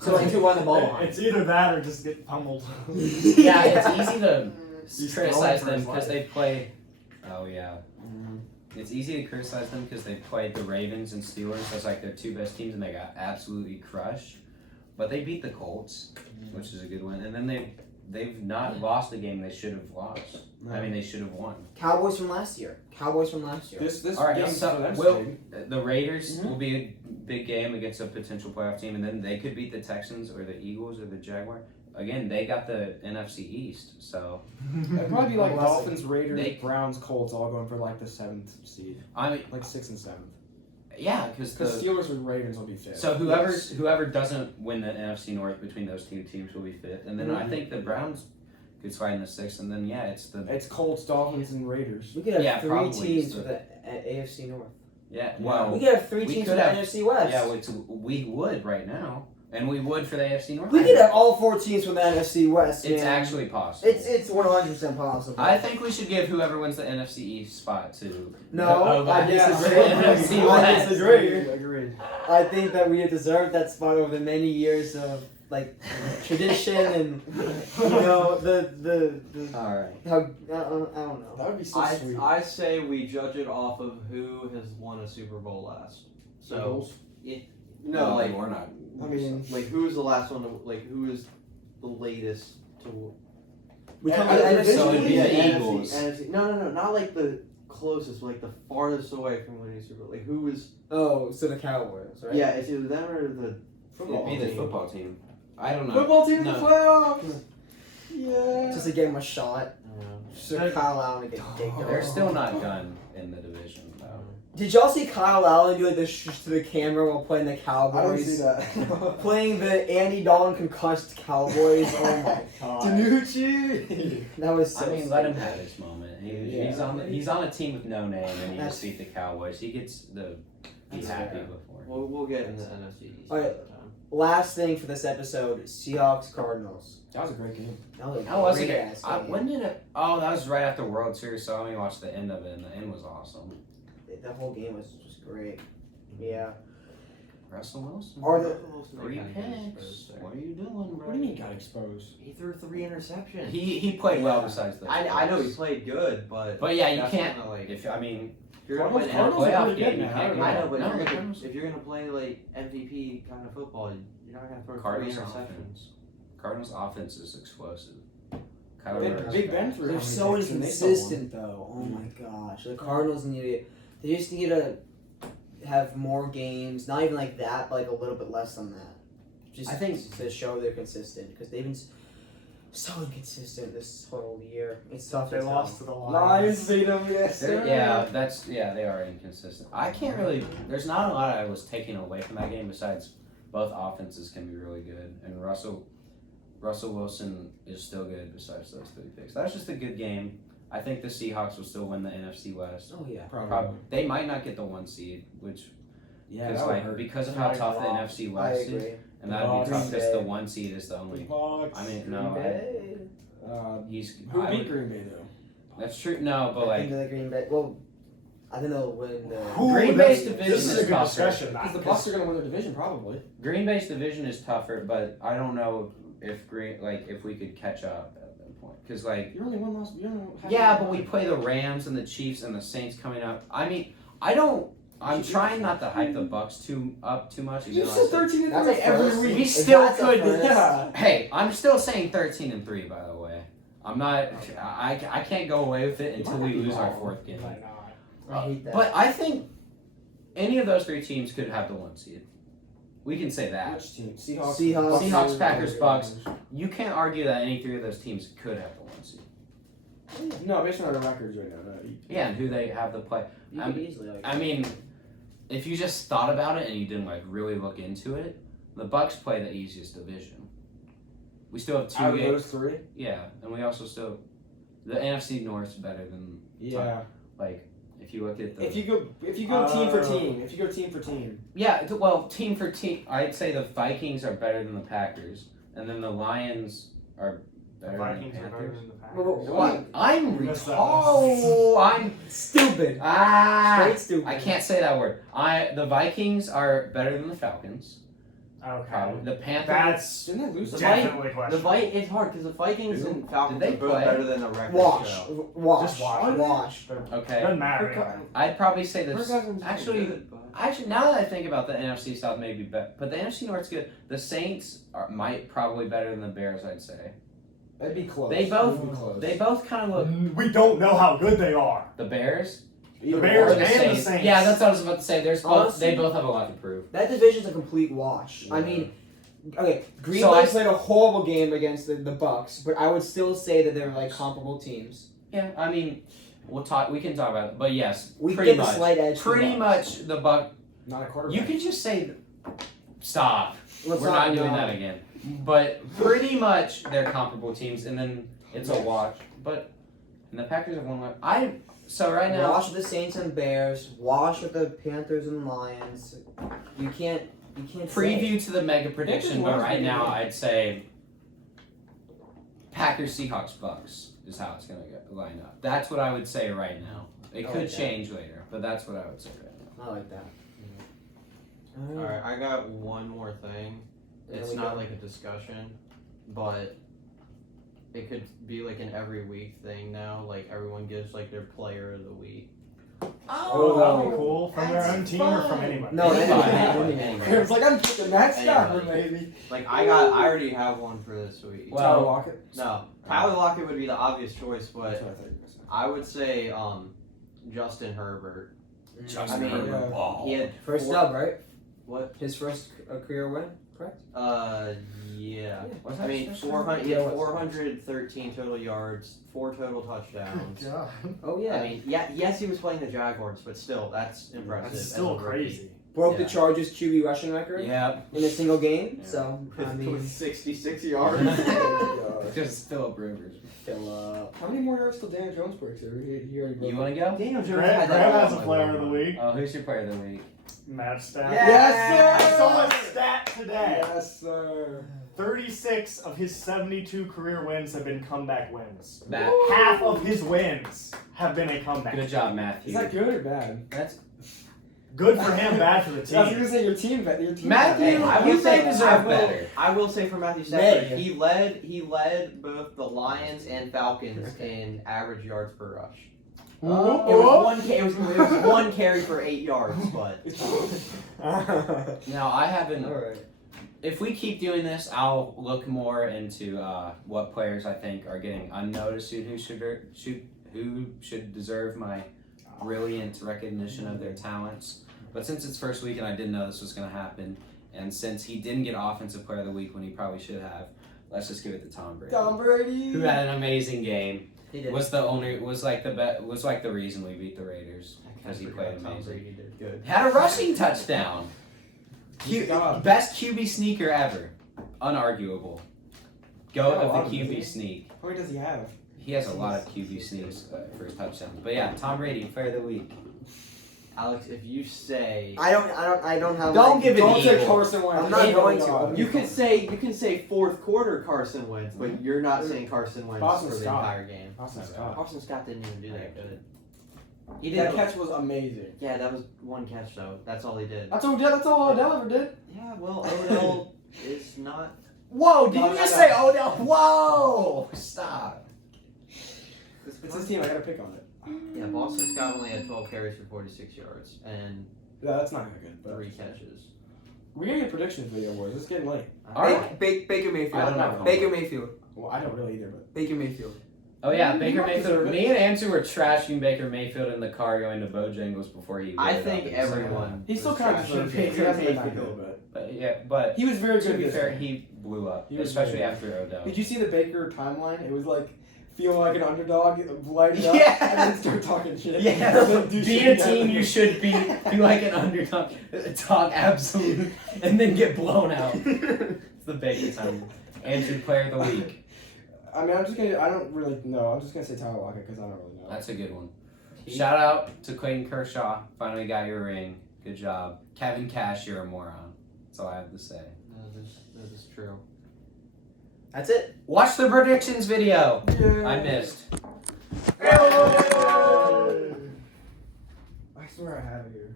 So like who won the ball behind? It's either that or just get pummeled. Yeah, it's easy to He's criticize throwing them for his because life. they play. Oh yeah. It's easy to criticize them because they played the Ravens and Steelers as like their two best teams and they got absolutely crushed. But they beat the Colts, which is a good one. And then they've not lost the game they should have lost. I mean, they should have won. Cowboys from last year. This All right, game's so for them will- big. The Raiders will be a big game against a potential playoff team, and then they could beat the Texans or the Eagles or the Jaguar. Again, they got the NFC East, so It'd probably be like Well, Dolphins, Raiders, they- Browns, Colts all going for like the 7th seed, I mean, like 6th and 7th. yeah, because Because the Steelers and Ravens will be 5th. so whoever doesn't win the NFC North between those two teams will be fifth, and then I think the Browns could slide in the sixth, and then It's Colts, Dolphins, and Raiders. We could have Yeah, three probably teams so. for the AFC North. yeah, We well, could have three we teams for could the have- NFC West. yeah, we would right now, and we would for the AFC North. We could have all four teams from the NFC West. It's man. actually possible. It's 100% possible. I think we should give whoever wins the NFC East spot to. No, the- I disagree. NFC I West. disagree. Agreed. I think that we have deserved that spot over the many years of like tradition and you know the All right. how I don't know. That would be so sweet. I say we judge it off of who has won a Super Bowl last. So no, like we're not. I mean, like who's the last one to like who is the latest to We come And- to and NFC. so it'd be yeah, the NFC, Eagles. NFC. No, not like the closest, like the farthest away from winning Super Bowl. Like who is? Oh, so the Cowboys, right? Yeah, it's either them or the It'd be the team. football team. I don't know. football team in the No. playoffs. Yeah. Just to give him a shot. Just to Kyle Allen to get kicked They're off. still not done in the division though. Did y'all see Kyle Allen do like this to the camera while playing the I don't Cowboys? see that. Playing the Andy Dalton concussed Cowboys. Oh my god. Danucci. That was so I mean, let him stupid. have his moment. Yeah. He's on a team with no name, and he That's- just beat the Cowboys. He gets to be That's happy fair. before. We'll get in the NFC East. Alright. another time. Last thing for this episode, Seahawks Cardinals. That was a great game. That was a How was it? great-ass game. When did it? Oh, that was right after World Series, so I only watched the end of it, and the end was awesome. The whole game was just great. Yeah. Russell Wilson. Are the 3 picks. What are you doing, bro? What do you mean got exposed? He threw 3 interceptions. He played well besides those. I know he picks. played good, but But you that's can't. kinda like If I mean, if you're gonna play Cardinals in a are playoff pretty game, good you now. can't. I know, but no, if, you're gonna, Cardinals- if you're gonna play like MVP kind of football, you're not gonna throw Cardinals 3 offense. interceptions. Cardinals offense is explosive. Kyler Big, Murray's Big back. Ben threw They're how many so picks and they still won. inconsistent though. Oh my gosh. The Cardinals they just need to have more games. Not even like that, but like a little bit less than that. Just I think- to show they're consistent because they've been so inconsistent this whole year. It's tough They to lost tell. to the Lions Lions. beat them, yes sir. They are inconsistent. I can't really. There's not a lot I was taking away from that game besides both offenses can be really good, and Russell Wilson is still good besides those 3 picks. That's just a good game. I think the Seahawks will still win the NFC West. Oh yeah. Probably. They might not get the 1 seed, which Yeah, is that would like hurt. because of That how would tough the hurt. NFC I West is, agree. and that'd be tough Green because the Bay. 1 seed is the only. Bucks. I mean, Green no, Bay. he's. Who I beat would- Green Bay though? That's true. No, but I like think the Green Bay. Well, I think they'll win the. Ooh, Green that's- Bay's division This is a is good tougher. discussion. Because the Bucks are going to win the division probably. Green Bay's division is tougher, but I don't know if if we could catch up at that point because like. You only won last. You only had Yeah, but we play the Rams and the Chiefs and the Saints coming up. I mean, I'm trying not to hype the Bucks too much. You even though I said 13 and That's 3 a every first. week. We If still that's a could. first- Yeah. Hey, I'm still saying 13-3. By the way, I'm not. I can't go away with it until we lose our 4th game. Might not. I hate that. But I think any of those 3 teams could have the 1 seed. We can say that. Which team? Seahawks. Seahawks, Bucks, Packers, Bucks. You can't argue that any 3 of those teams could have the 1 seed. No, based on their records right now. No. Yeah, and who they have the play. you I'm- could easily. Like, I mean, if you just thought about it and you didn't like really look into it, the Bucks play the easiest division. We still have 2 Out of games. those 3. Yeah, and we also still the NFC North's better than Yeah. like if you look at the If you go team for team. If you go team for team. well team for team, I'd say the Vikings are better than the Packers, and then the Lions are The better Vikings than are the better Panthers. than the Packers. Well, I'm You missed that I'm Stupid. Straight stupid. I can't say that word. The Vikings are better than the Falcons. Okay. Probably. The Panthers. That's Didn't they lose? The definitely the questionable. It's hard because the Vikings Who? and Falcons Did they are both play? better than the record Wash. show. Wash. Just wash. Okay. Doesn't matter. Kirk anyway. Cousins- I'd probably say Kirk this. Cousins is Actually, good, but Actually, now that I think about the NFC South, maybe better, but the NFC North's good. The Saints might probably better than the Bears. I'd say That'd be close. They both- That'd be close. they both kind of look. We don't know how good they are. The Bears, Either Bears or one. the and the Saints. Saints. Yeah, that's what I was about to say. There's both. Honestly- They both have a lot to prove. That division's a complete wash. I Yeah. mean, okay, Green So Bay I- played a horrible game against the Bucks, but I would still say that they're like comparable teams. Yeah, I mean, we'll talk. We can talk about it, but yes, We pretty get the much. slight edge. to Pretty the much the Buck. Not a quarterback. You can just say, stop. Let's We're not doing no. that again. But pretty much they're comparable teams, and then it's a wash. But and the Packers have one. So right now, Wash with the Saints and Bears. Wash with the Panthers and Lions. You can't. Say. preview to the mega prediction. But Lions right are now, good. I'd say Packers, Seahawks, Bucks is how it's gonna line up. That's what I would say right now. It I could like that. change later, but that's what I would say right now. I like that. Alright, I got one more thing. There It's we not go. like a discussion, but it could be like an every week thing now. Like everyone gives like their player of the week. Oh, that'd be cool. From their that's own team or from fun. anybody? No, Anybody, anybody. anybody. It's like I'm picking Matt Stafford, Anybody. maybe. Like I already have one for this week. Well- Tyler Lockett. No, Tyler Lockett would be the obvious choice, That's but what I thought you were saying. I would say Justin Herbert. Justin I mean, Herbert ball. He had First four- dub, right? What? His first career win, correct? Yeah. What's I that? mean, 400. He had 413 total yards, 4 total touchdowns. God. Oh yeah. I mean, yes, he was playing the Jaguars, but still, that's impressive. That's as still a rookie. crazy. Broke the yeah. Chargers QB rushing record Yeah, in a single game. Yeah. So I mean, With 66 yards. just Philip Rivers. How many more yards till Daniel Jones breaks it? He already broke You it. want to go? Daniel Jones Graham, had that Graham all has in a my player one of the run. week. Oh, who's your player of the week? Matt Stafford. Yes, sir! I saw a stat today. Yes, sir. 36 of his 72 career wins have been comeback wins. Matt. Half of his wins have been a comeback. Good job, Matthew. Is that good or bad? That's Good for him, bad for the I was team. gonna say your team bet. Your team Matthew, bet. I you will say they deserve I will- better. I will say for Matthew Stafford, May. he led both the Lions and Falcons in average yards per rush. It was one carry for 8 yards, but Now I haven't. all right. If we keep doing this, I'll look more into what players I think are getting unnoticed and who should deserve my brilliant recognition of their talents. But since it's first week and I didn't know this was going to happen, and since he didn't get Offensive Player of the Week when he probably should have, let's just give it to Tom Brady, Tom Brady. who had an amazing game. He did. Was like the reason we beat the Raiders because he played Tom amazing. Brady did good. Had a rushing touchdown. He's God. Best QB sneaker ever. Unarguable. Go Yeah, a lot of of the them, QB doesn't sneak. How many does he have? He has a lot of QB sneaks for his touchdowns. But yeah, Tom Brady, player of the week. Alex, if you say I don't have. Don't like, give it Don't say equal. Carson Wentz. I'm not He's going God. to. you can say fourth quarter Carson Wentz, but you're not saying Carson Wentz Boston for the Scott. entire game. Austin Scott. Austin Scott didn't even do that good. He That did. catch was amazing. Yeah, that was one catch though. That's all he did. That's all Odell ever did. Yeah, well, Odell is not. Whoa, did No, you no, just no. say Odell? Whoa! Stop. It's his team. I gotta pick on it. Yeah, Boston Scott only had 12 carries for 46 yards and Yeah, that's not good. But 3 catches. we gotta get predictions video boys. It's getting late. Alright. Baker Mayfield. I don't know. Baker Mayfield. Well, I don't really either, but Baker Mayfield. Oh yeah, You Baker might Mayfield. deserve it. Me and Andrew were trashing Baker Mayfield in the car going to Bojangles before he. I lit think up. everyone. he still was kind of trashing deserves it. He hasn't been that Mayfield. good, But yeah, but but he was very to good. be this fair, game. he blew up, He was especially very after Odell. Did you see the Baker timeline? It was like feeling like an underdog, lighting up, Yeah. and then start talking shit. Yeah, Then do be shit a team again. you should be like an underdog, talk absolute, and then get blown out. It's the Baker time. Andrew, player of the week. I mean, I don't really know. I'm just gonna say Tyler Lockett because I don't really know. That's a good one. Shout out to Clayton Kershaw. Finally got your ring. Good job. Kevin Cash, you're a moron. That's all I have to say. That is true. That's it. Watch the predictions video. Yeah. I missed. I swear I have it here.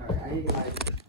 Alright, I need to like.